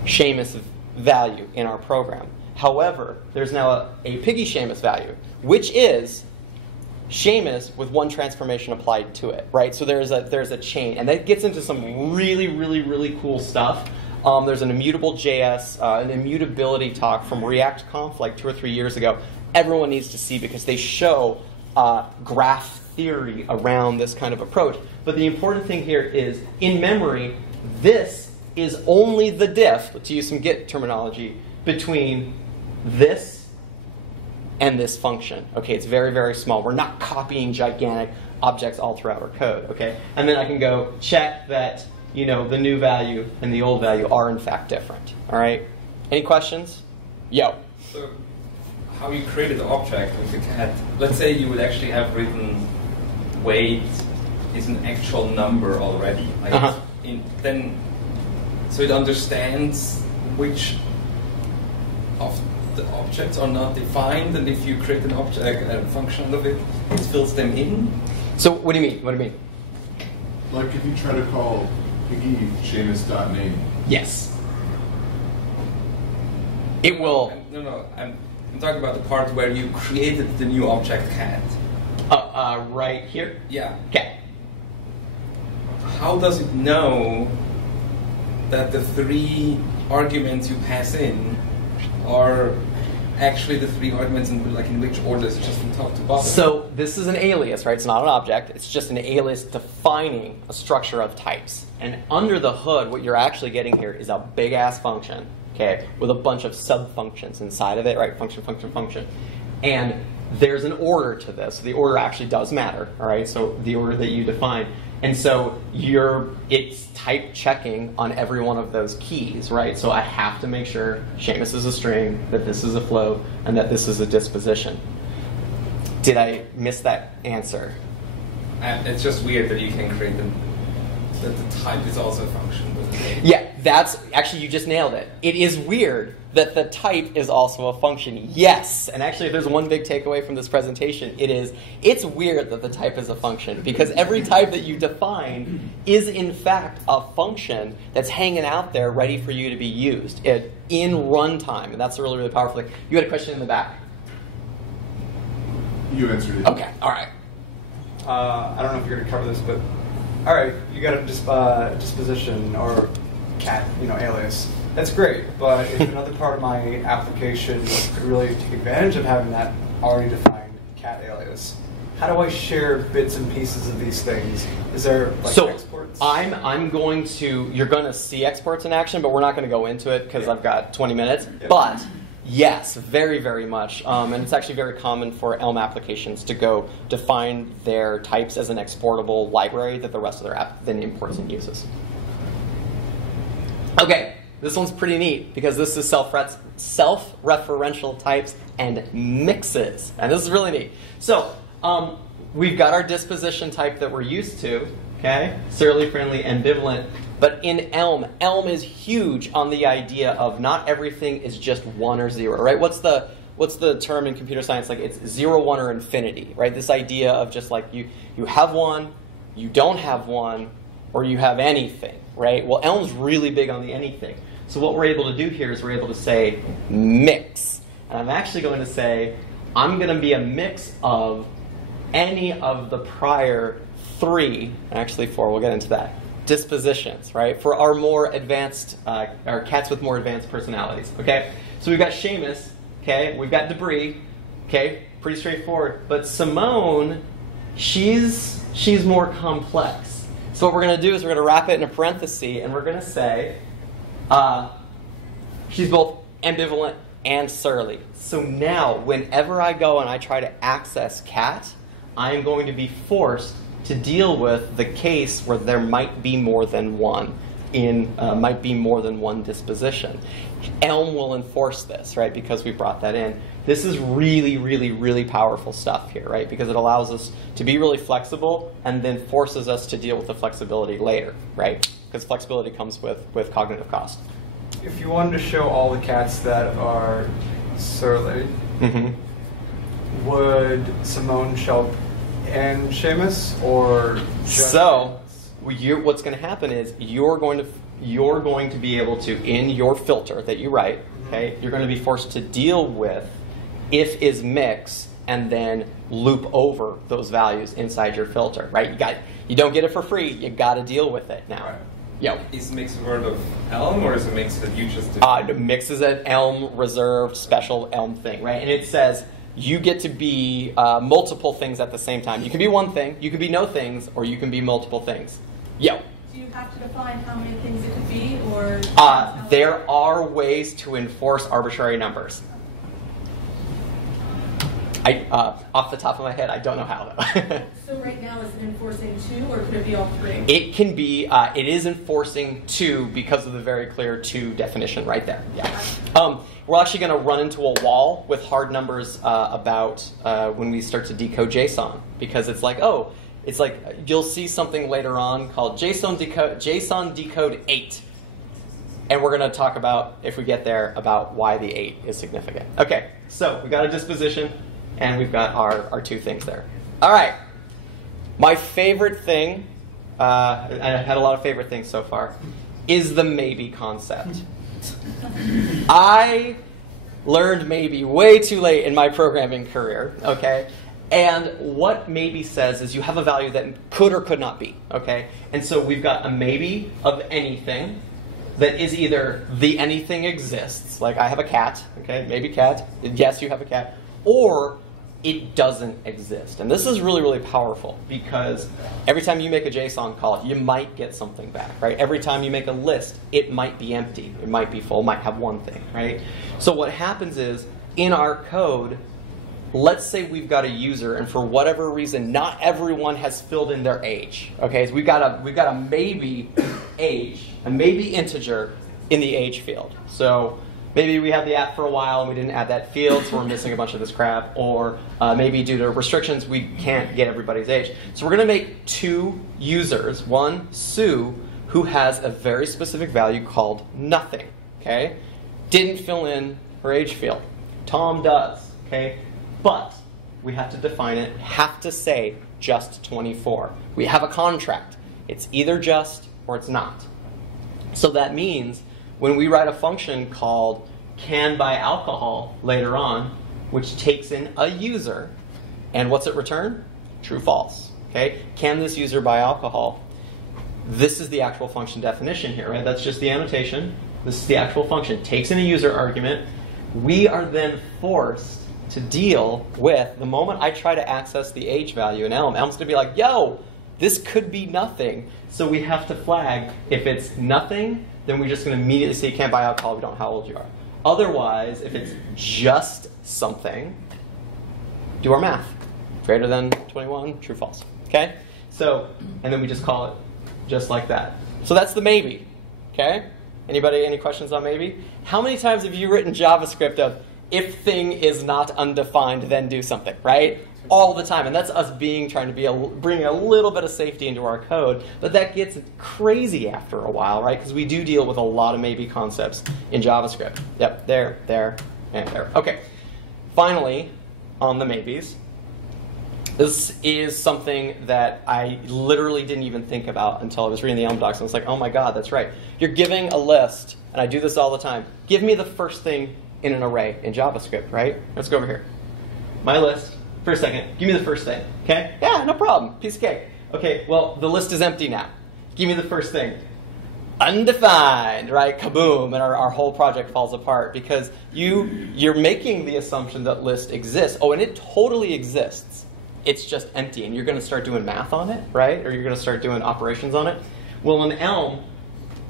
Seamus value in our program. However, there's now a piggy Seamus value, which is Seamus with one transformation applied to it, right? So there's a chain, and that gets into some really, really, really cool stuff. There's an immutable JS, an immutability talk from ReactConf like 2 or 3 years ago. Everyone needs to see because they show graph theory around this kind of approach. But the important thing here is, in memory, this is only the diff, to use some Git terminology, between this and this function. Okay, it's very, very small. We're not copying gigantic objects all throughout our code. Okay, and then I can go check that the new value and the old value are in fact different. All right. Any questions? Yo. So, how you created the object with the cat? Let's say you would actually have written weight is an actual number already. Like so it understands which of the objects are not defined, and if you create an object, a function of it, it fills them in. So what do you mean? What do you mean? Like if you try to call piggy Seamus.name. Yes. It will. No. I'm talking about the part where you created the new object cat. Right here? Yeah. Okay. How does it know that the 3 arguments you pass in are actually the 3 arguments in which order? Is it just from top to bottom? So this is an alias, right? It's not an object. It's just an alias defining a structure of types. And under the hood, what you're actually getting here is a big-ass function, okay, with a bunch of sub-functions inside of it, right? Function, function, function. And there's an order to this. The order actually does matter, all right? So the order that you define. And so it's type checking on every one of those keys, right? So I have to make sure Seamus is a string, that this is a float, and that this is a disposition. Did I miss that answer? It's just weird that you can create them, that the type is also a function. Yeah, that's actually, you just nailed it. It is weird that the type is also a function. Yes, and actually if there's one big takeaway from this presentation, it's weird that the type is a function, because every type that you define is in fact a function that's hanging out there ready for you to be used in runtime, and that's really, really powerful thing. You had a question in the back. You answered it. Okay, all right. I don't know if you're going to cover this, but all right, you got a disposition or cat, alias. That's great, but if another part of my application could really take advantage of having that already defined cat alias, how do I share bits and pieces of these things? Is there exports? You're going to see exports in action, but we're not going to go into it because I've got 20 minutes. Yep. But yes, very, very much. And it's actually very common for Elm applications to go define their types as an exportable library that the rest of their app then imports and uses. Okay, this one's pretty neat because this is self-referential types and mixes. And this is really neat. So we've got our disposition type that we're used to, okay? Surly, friendly, ambivalent. But in Elm is huge on the idea of not everything is just 1 or 0, right? What's the term in computer science? Like it's 0, 1, or infinity, right? This idea of just like you have one, you don't have one, or you have anything, right? Well, Elm's really big on the anything. So what we're able to do here is we're able to say mix. And I'm actually going to say I'm going to be a mix of any of the prior 3, actually 4, we'll get into that, dispositions, right? For our more advanced, our cats with more advanced personalities, okay? So we've got Seamus, okay? We've got Debris, okay? Pretty straightforward. But Simone, she's more complex. So what we're going to do is we're going to wrap it in a parenthesis, and we're going to say she's both ambivalent and surly. So now, whenever I go and I try to access cat, I am going to be forced to deal with the case where there might be more than one disposition. Elm will enforce this, right? Because we brought that in. This is really, really, really powerful stuff here, right? Because it allows us to be really flexible and then forces us to deal with the flexibility later, right? Because flexibility comes with cognitive cost. If you wanted to show all the cats that are surly, would Simone show up and Seamus, or just so what's going to happen is you're going to you're going to be able to, in your filter that you write, okay, you're going to be forced to deal with if is mix and then loop over those values inside your filter, right? You don't get it for free. You got to deal with it now. Right. Yo. Is mix a word of Elm, or is it mix that you just did? Mix is an Elm reserved special Elm thing, right? And it says you get to be multiple things at the same time. You can be one thing, you can be no things, or you can be multiple things. Yo. Do you have to define how many things it could be, or? There are ways to enforce arbitrary numbers. Off the top of my head, I don't know how though. So right now, is it enforcing 2, or could it be all 3? It can be. It is enforcing 2 because of the very clear 2 definition right there. Yeah. We're actually going to run into a wall with hard numbers about when we start to decode JSON, because it's like, oh, it's like you'll see something later on called JSON decode 8. And we're going to talk about, if we get there, about why the 8 is significant. Okay, so we got a disposition, and we've got our 2 things there. All right. My favorite thing, I had a lot of favorite things so far, is the maybe concept. I learned maybe way too late in my programming career, okay? And what maybe says is you have a value that could or could not be, okay? And so we've got a maybe of anything that is either the anything exists, like I have a cat, okay, maybe cat, yes, you have a cat, or it doesn't exist. And this is really, really powerful, because every time you make a JSON call, you might get something back, right? Every time you make a list, it might be empty, it might be full, it might have one thing, right? So what happens is, in our code, let's say we've got a user, and for whatever reason, not everyone has filled in their age. Okay, so we've got a maybe age, a maybe integer in the age field. So maybe we had the app for a while and we didn't add that field, so we're missing a bunch of this crap. Or maybe due to restrictions, we can't get everybody's age. So we're going to make 2 users. One, Sue, who has a very specific value called nothing. Okay, didn't fill in her age field. Tom does. Okay. But we have to define it, have to say just 24. We have a contract. It's either just or it's not. So that means when we write a function called can buy alcohol later on, which takes in a user, and what's it return? True, false. Okay? Can this user buy alcohol? This is the actual function definition here, right? That's just the annotation. This is the actual function. Takes in a user argument. We are then forced to deal with, the moment I try to access the age value in Elm's going to be like, yo, this could be nothing. So we have to flag, if it's nothing, then we're just going to immediately say you can't buy alcohol, we don't know how old you are. Otherwise, if it's just something, do our math. Greater than 21, true, false. Okay? So, and then we just call it just like that. So that's the maybe. Okay? Anybody, any questions on maybe? How many times have you written JavaScript of, if thing is not undefined, then do something, right? All the time. And that's us trying to bring a little bit of safety into our code. But that gets crazy after a while, right? Because we do deal with a lot of maybe concepts in JavaScript. Yep, there, and there. Okay. Finally, on the maybes, this is something that I literally didn't even think about until I was reading the Elm docs. And I was like, oh my God, that's right. You're giving a list, and I do this all the time. Give me the first thing in an array in JavaScript, right? Let's go over here. My list, for a second, give me the first thing, okay? Yeah, no problem, piece of cake. Okay, well, the list is empty now. Give me the first thing. Undefined, right? Kaboom, and our whole project falls apart because you're making the assumption that list exists. Oh, and it totally exists. It's just empty, and you're going to start doing math on it, right? Or you're going to start doing operations on it. Well, in Elm,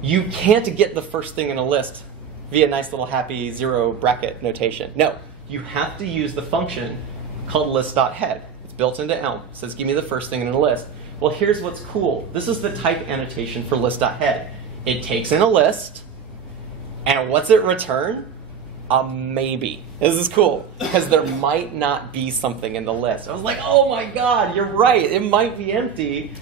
you can't get the first thing in a list via nice little happy 0 bracket notation. No, you have to use the function called list.head. It's built into Elm. It says, give me the first thing in a list. Well, here's what's cool. This is the type annotation for list.head. It takes in a list, and what's it return? A maybe. This is cool, because there might not be something in the list. I was like, oh my God, you're right. It might be empty.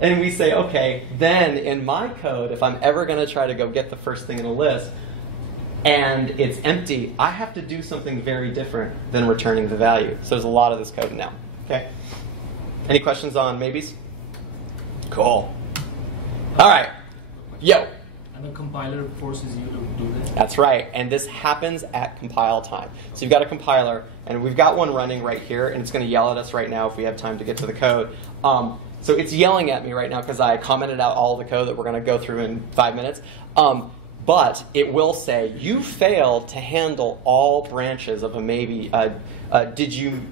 And we say, okay, then in my code, if I'm ever going to try to go get the first thing in a list, and it's empty, I have to do something very different than returning the value. So there's a lot of this code now. Okay. Any questions on maybes? Cool. All right. Yo. And the compiler forces you to do this? That's right, and this happens at compile time. So you've got a compiler, and we've got one running right here, and it's going to yell at us right now if we have time to get to the code. So it's yelling at me right now because I commented out all the code that we're going to go through in 5 minutes. But it will say, you failed to handle all branches of a maybe. You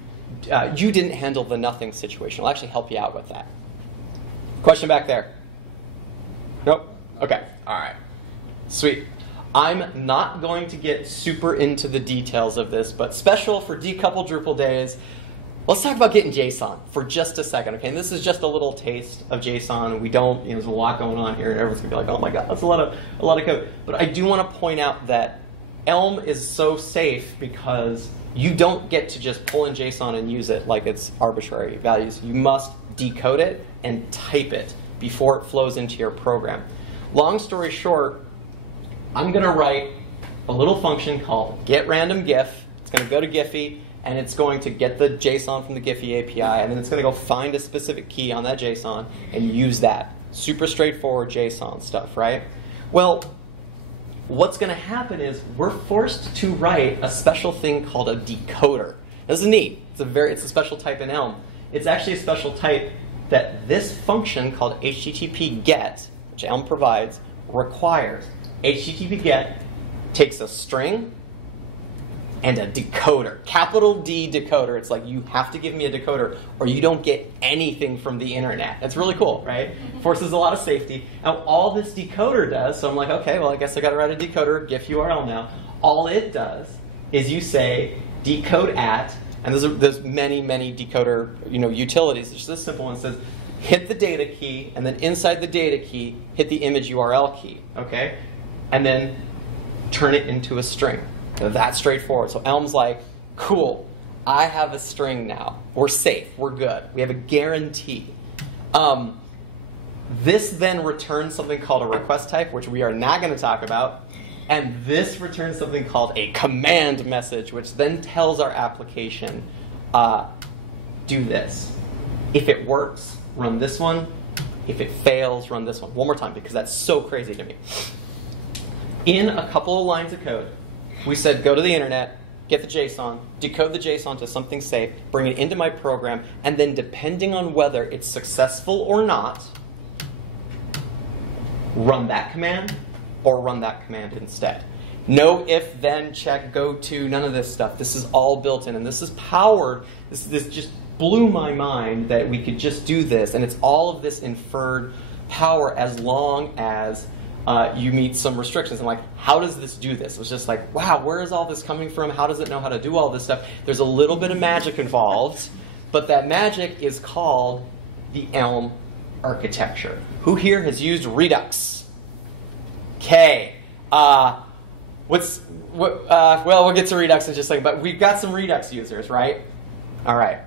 didn't handle the nothing situation. I'll actually help you out with that. Question back there? Nope? Okay. All right. Sweet. I'm not going to get super into the details of this, but special for decoupled Drupal days, let's talk about getting JSON for just a second, okay? And this is just a little taste of JSON. We don't, there's a lot going on here, and everyone's gonna be like, oh my god, that's a lot of code. But I do want to point out that Elm is so safe because you don't get to just pull in JSON and use it like it's arbitrary values. You must decode it and type it before it flows into your program. Long story short, I'm gonna write a little function called getRandomGif. It's gonna go to Giphy, and it's going to get the JSON from the Giphy API, and then it's going to go find a specific key on that JSON and use that. Super straightforward JSON stuff, right? Well, what's going to happen is we're forced to write a special thing called a decoder. This is neat. It's a special type in Elm. It's actually a special type that this function called HTTP GET, which Elm provides, requires. HTTP GET takes a string and a decoder, capital D decoder. It's like, you have to give me a decoder or you don't get anything from the internet. That's really cool, right? Forces a lot of safety. Now all this decoder does, so I'm like, okay, well I guess I got to write a decoder, GIF URL now. All it does is you say decode at, and there's many decoder utilities. It's just this simple one. It says hit the data key, and then inside the data key hit the image URL key, okay, and then turn it into a string. That's straightforward. So Elm's like, cool, I have a string now. We're safe. We're good. We have a guarantee. This then returns something called a request type, which we are not going to talk about. And this returns something called a command message, which then tells our application, do this. If it works, run this one. If it fails, run this one. One more time, because that's so crazy to me. In a couple of lines of code, we said, go to the internet, get the JSON, decode the JSON to something safe, bring it into my program, and then depending on whether it's successful or not, run that command or run that command instead. No if, then, check, go to, none of this stuff. This is all built in, and this is powered. This just blew my mind that we could just do this, and it's all of this inferred power as long as you meet some restrictions. And like, how does this do this? It was just like, wow, where is all this coming from? How does it know how to do all this stuff? There's a little bit of magic involved, but that magic is called the Elm architecture. Who here has used Redux? Okay. Well, we'll get to Redux in just a second, but we've got some Redux users, right? All right.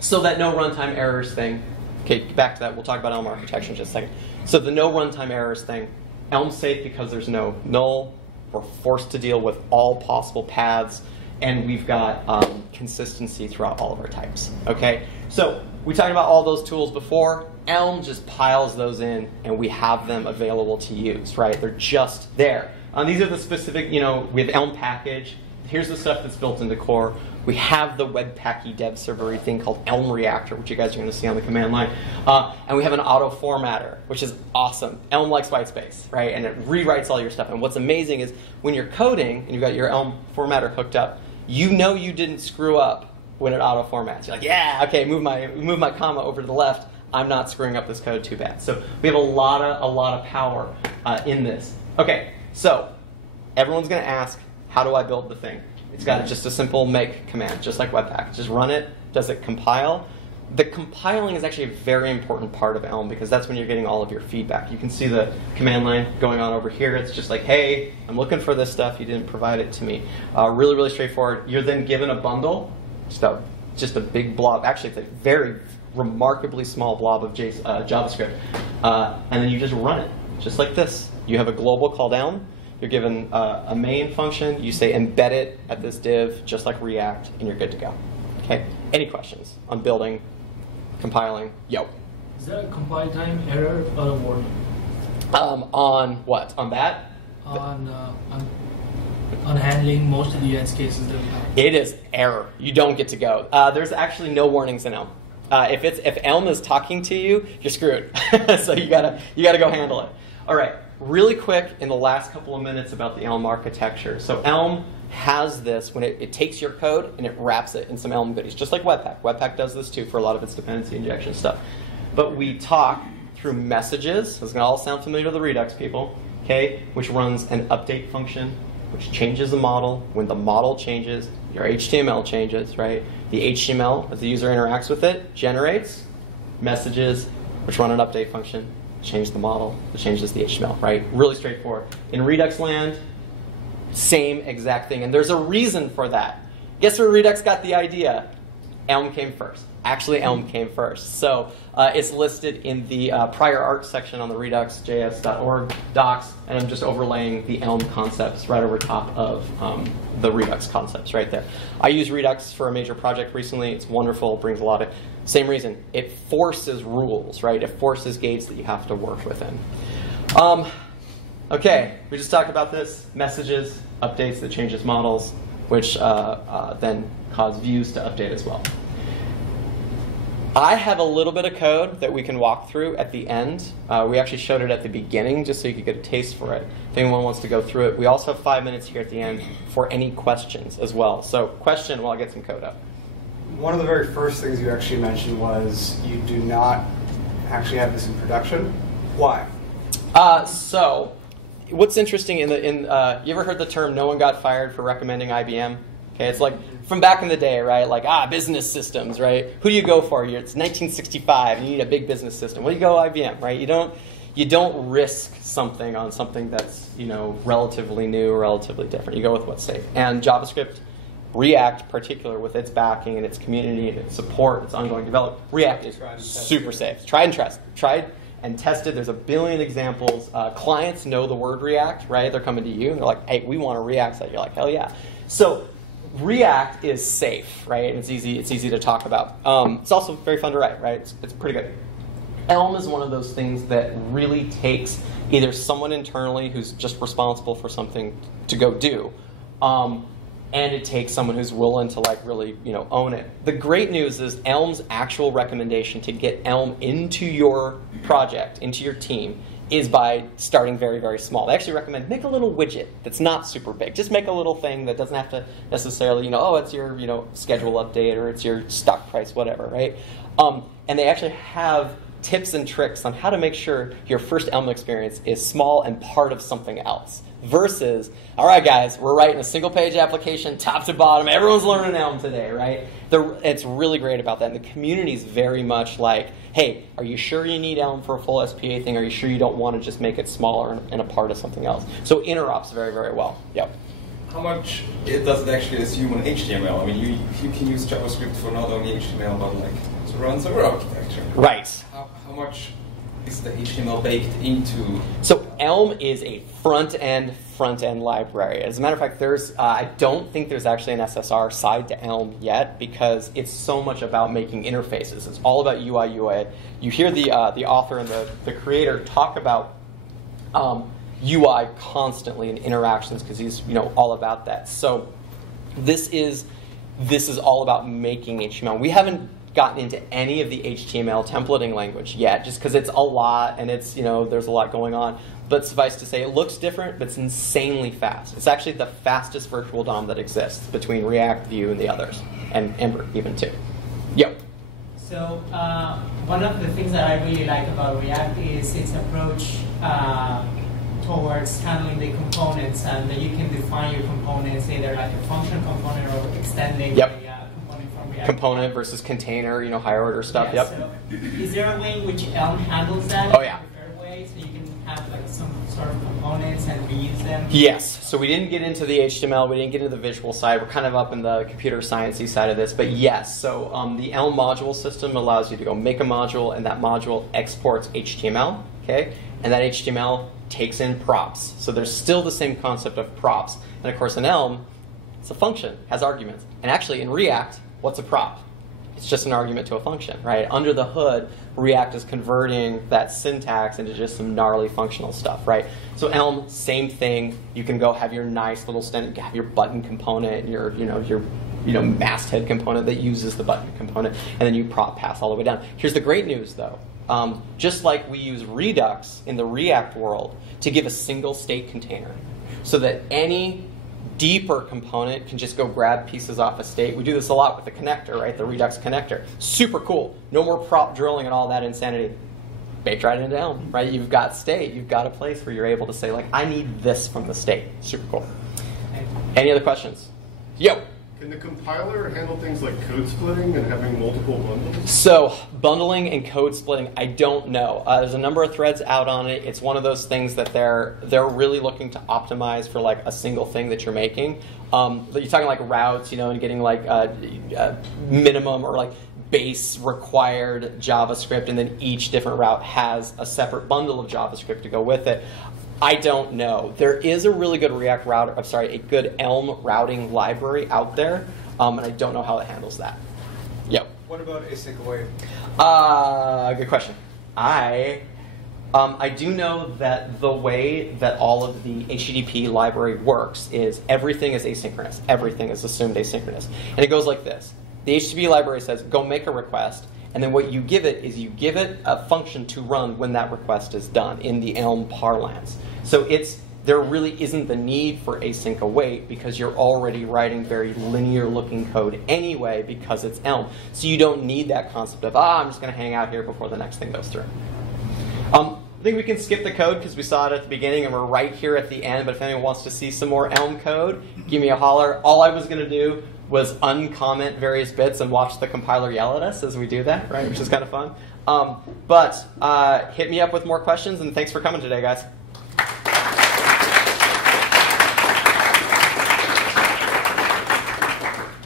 So that no runtime errors thing. Okay, back to that. We'll talk about Elm architecture in just a second. So the no runtime errors thing. Elm's safe because there's no null. We're forced to deal with all possible paths, and we've got consistency throughout all of our types. Okay, so we talked about all those tools before. Elm just piles those in, and we have them available to use. Right? They're just there. These are the specific. We have Elm package. Here's the stuff that's built into core. We have the Webpacky dev server thing called Elm Reactor, which you guys are going to see on the command line. And we have an auto formatter, which is awesome. Elm likes white space, right? And it rewrites all your stuff. And what's amazing is when you're coding and you've got your Elm formatter hooked up, you know you didn't screw up when it auto formats. You're like, yeah, okay, move my comma over to the left. I'm not screwing up this code too bad. So we have a lot of power in this. Okay, so everyone's going to ask, how do I build the thing? It's got just a simple make command, just like Webpack. Just run it. Does it compile? The compiling is actually a very important part of Elm because that's when you're getting all of your feedback. You can see the command line going on over here. It's just like, hey, I'm looking for this stuff. You didn't provide it to me. Really straightforward. You're then given a bundle, just a big blob. Actually, it's a very remarkably small blob of JavaScript. And then you just run it, just like this. You have a global called Elm. You're given a main function. You say embed it at this div, just like React, and you're good to go. Okay. Any questions on building, compiling? Yo. Is that a compile time error or a warning? On what? On that? On handling most of the edge cases that we have. It is error. You don't get to go. There's actually no warnings in Elm. If Elm is talking to you, you're screwed. So you gotta go handle it. All right. Really quick in the last couple of minutes about the Elm architecture. So Elm has this when it takes your code and it wraps it in some Elm goodies, just like Webpack. Webpack does this too for a lot of its dependency injection stuff. But we talk through messages. This is going to all sound familiar to the Redux people, okay? Which runs an update function, which changes the model. When the model changes, your HTML changes, right? The HTML, as the user interacts with it, generates messages, which run an update function, change the model, it changes the HTML, right? Really straightforward. In Redux land, same exact thing. And there's a reason for that. Guess where Redux got the idea? Elm came first. Actually, Elm came first. So it's listed in the prior art section on the redux.js.org docs, and I'm just overlaying the Elm concepts right over top of the Redux concepts right there. I used Redux for a major project recently. It's wonderful. It brings a lot of, same reason. It forces rules, right? It forces gates that you have to work within. Okay, we just talked about this. Messages, updates that changes models, which then cause views to update as well. I have a little bit of code that we can walk through at the end. We actually showed it at the beginning just so you could get a taste for it. If anyone wants to go through it, we also have 5 minutes here at the end for any questions as well. So question while I get some code up. One of the very first things you actually mentioned was you do not actually have this in production. Why? So what's interesting you ever heard the term "no one got fired for recommending IBM"? Okay, it's like from back in the day, right? Like business systems, right? Who do you go for? It's 1965. You need a big business system. Well, you go IBM, right? You don't risk something on something that's relatively new or relatively different. You go with what's safe. And JavaScript, React, particular with its backing and its community and its support, its ongoing development, React is super safe. Tried and tested. There's a billion examples. Clients know the word React, right? They're coming to you and they're like, "Hey, we want a React site." You're like, "Hell yeah!" So React is safe, right? It's easy to talk about. It's also very fun to write, right? It's pretty good. Elm is one of those things that really takes either someone internally who's just responsible for something to go do, and it takes someone who's willing to really own it. The great news is Elm's actual recommendation to get Elm into your project, into your team, is by starting very, very small. They actually recommend make a little widget that's not super big. Just make a little thing that doesn't have to necessarily, it's your schedule update or it's your stock price, whatever, right? And they actually have tips and tricks on how to make sure your first Elm experience is small and part of something else. Versus, all right, guys, we're writing a single-page application, top to bottom. Everyone's learning Elm today, right? It's really great about that. And the community is very much like, hey, are you sure you need Elm for a full SPA thing? Are you sure you don't want to just make it smaller and a part of something else? So interops very, very well. Yep. How much does it actually assume on HTML? I mean, you can use JavaScript for not only HTML, but to run server architecture. Right. How much is the HTML baked into? So Elm is a front-end library. As a matter of fact, I don't think there's actually an SSR side to Elm yet because it's so much about making interfaces. It's all about UI, UA. You hear the author and the creator talk about UI constantly and interactions because he's all about that. So this is all about making HTML. We haven't gotten into any of the HTML templating language yet, just because it's a lot and it's there's a lot going on. But suffice to say, it looks different, but it's insanely fast. It's actually the fastest virtual DOM that exists between React, Vue, and the others, and Ember even too. Yep. So one of the things that I really like about React is its approach towards handling the components, and that you can define your components either like a function component or extending yep. the component from React. Component versus container, higher order stuff. Yeah, yep. So is there a way in which Elm handles that? Oh yeah. In a preferred way, so you can have some sort of components and reuse them? Yes. So we didn't get into the HTML. We didn't get into the visual side. We're kind of up in the computer sciencey side of this. But yes. So the Elm module system allows you to go make a module, and that module exports HTML. Okay. And that HTML takes in props. So there's still the same concept of props. And of course in Elm, it's a function, has arguments. And actually in React, what's a prop? It's just an argument to a function, right? Under the hood, React is converting that syntax into just some gnarly functional stuff, right? So Elm, same thing. You can go have your nice little standard, have your button component, and your masthead component that uses the button component, and then you prop pass all the way down. Here's the great news, though. Just like we use Redux in the React world to give a single state container, so that any deeper component can just go grab pieces off a state. We do this a lot with the connector, right? The Redux connector. Super cool. No more prop drilling and all that insanity. Baked right into Elm, right? You've got state. You've got a place where you're able to say, like, I need this from the state. Super cool. Any other questions? Yo. Can the compiler handle things like code splitting and having multiple bundles? So bundling and code splitting, I don't know. There's a number of threads out on it. It's one of those things that they're really looking to optimize for like a single thing that you're making. You're talking like routes, and getting like minimum or like base required JavaScript, and then each different route has a separate bundle of JavaScript to go with it. I don't know. There is a really good a good Elm routing library out there, and I don't know how it handles that. Yep. What about async await? Good question. I do know that the way that all of the HTTP library works is everything is asynchronous. Everything is assumed asynchronous. And it goes like this. The HTTP library says, go make a request. And then what you give it is you give it a function to run when that request is done in the Elm parlance. So there really isn't the need for async await because you're already writing very linear looking code anyway because it's Elm. So you don't need that concept of, I'm just going to hang out here before the next thing goes through. I think we can skip the code because we saw it at the beginning and we're right here at the end. But if anyone wants to see some more Elm code, give me a holler. All I was going to do was uncomment various bits and watch the compiler yell at us as we do that, right? Which is kind of fun. But hit me up with more questions, and thanks for coming today, guys.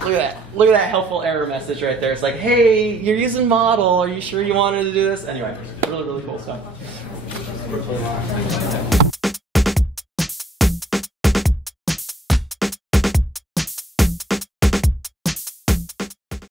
Look at that. Look at that helpful error message right there. It's like, hey, you're using model. Are you sure you wanted to do this? Anyway, really, really cool stuff.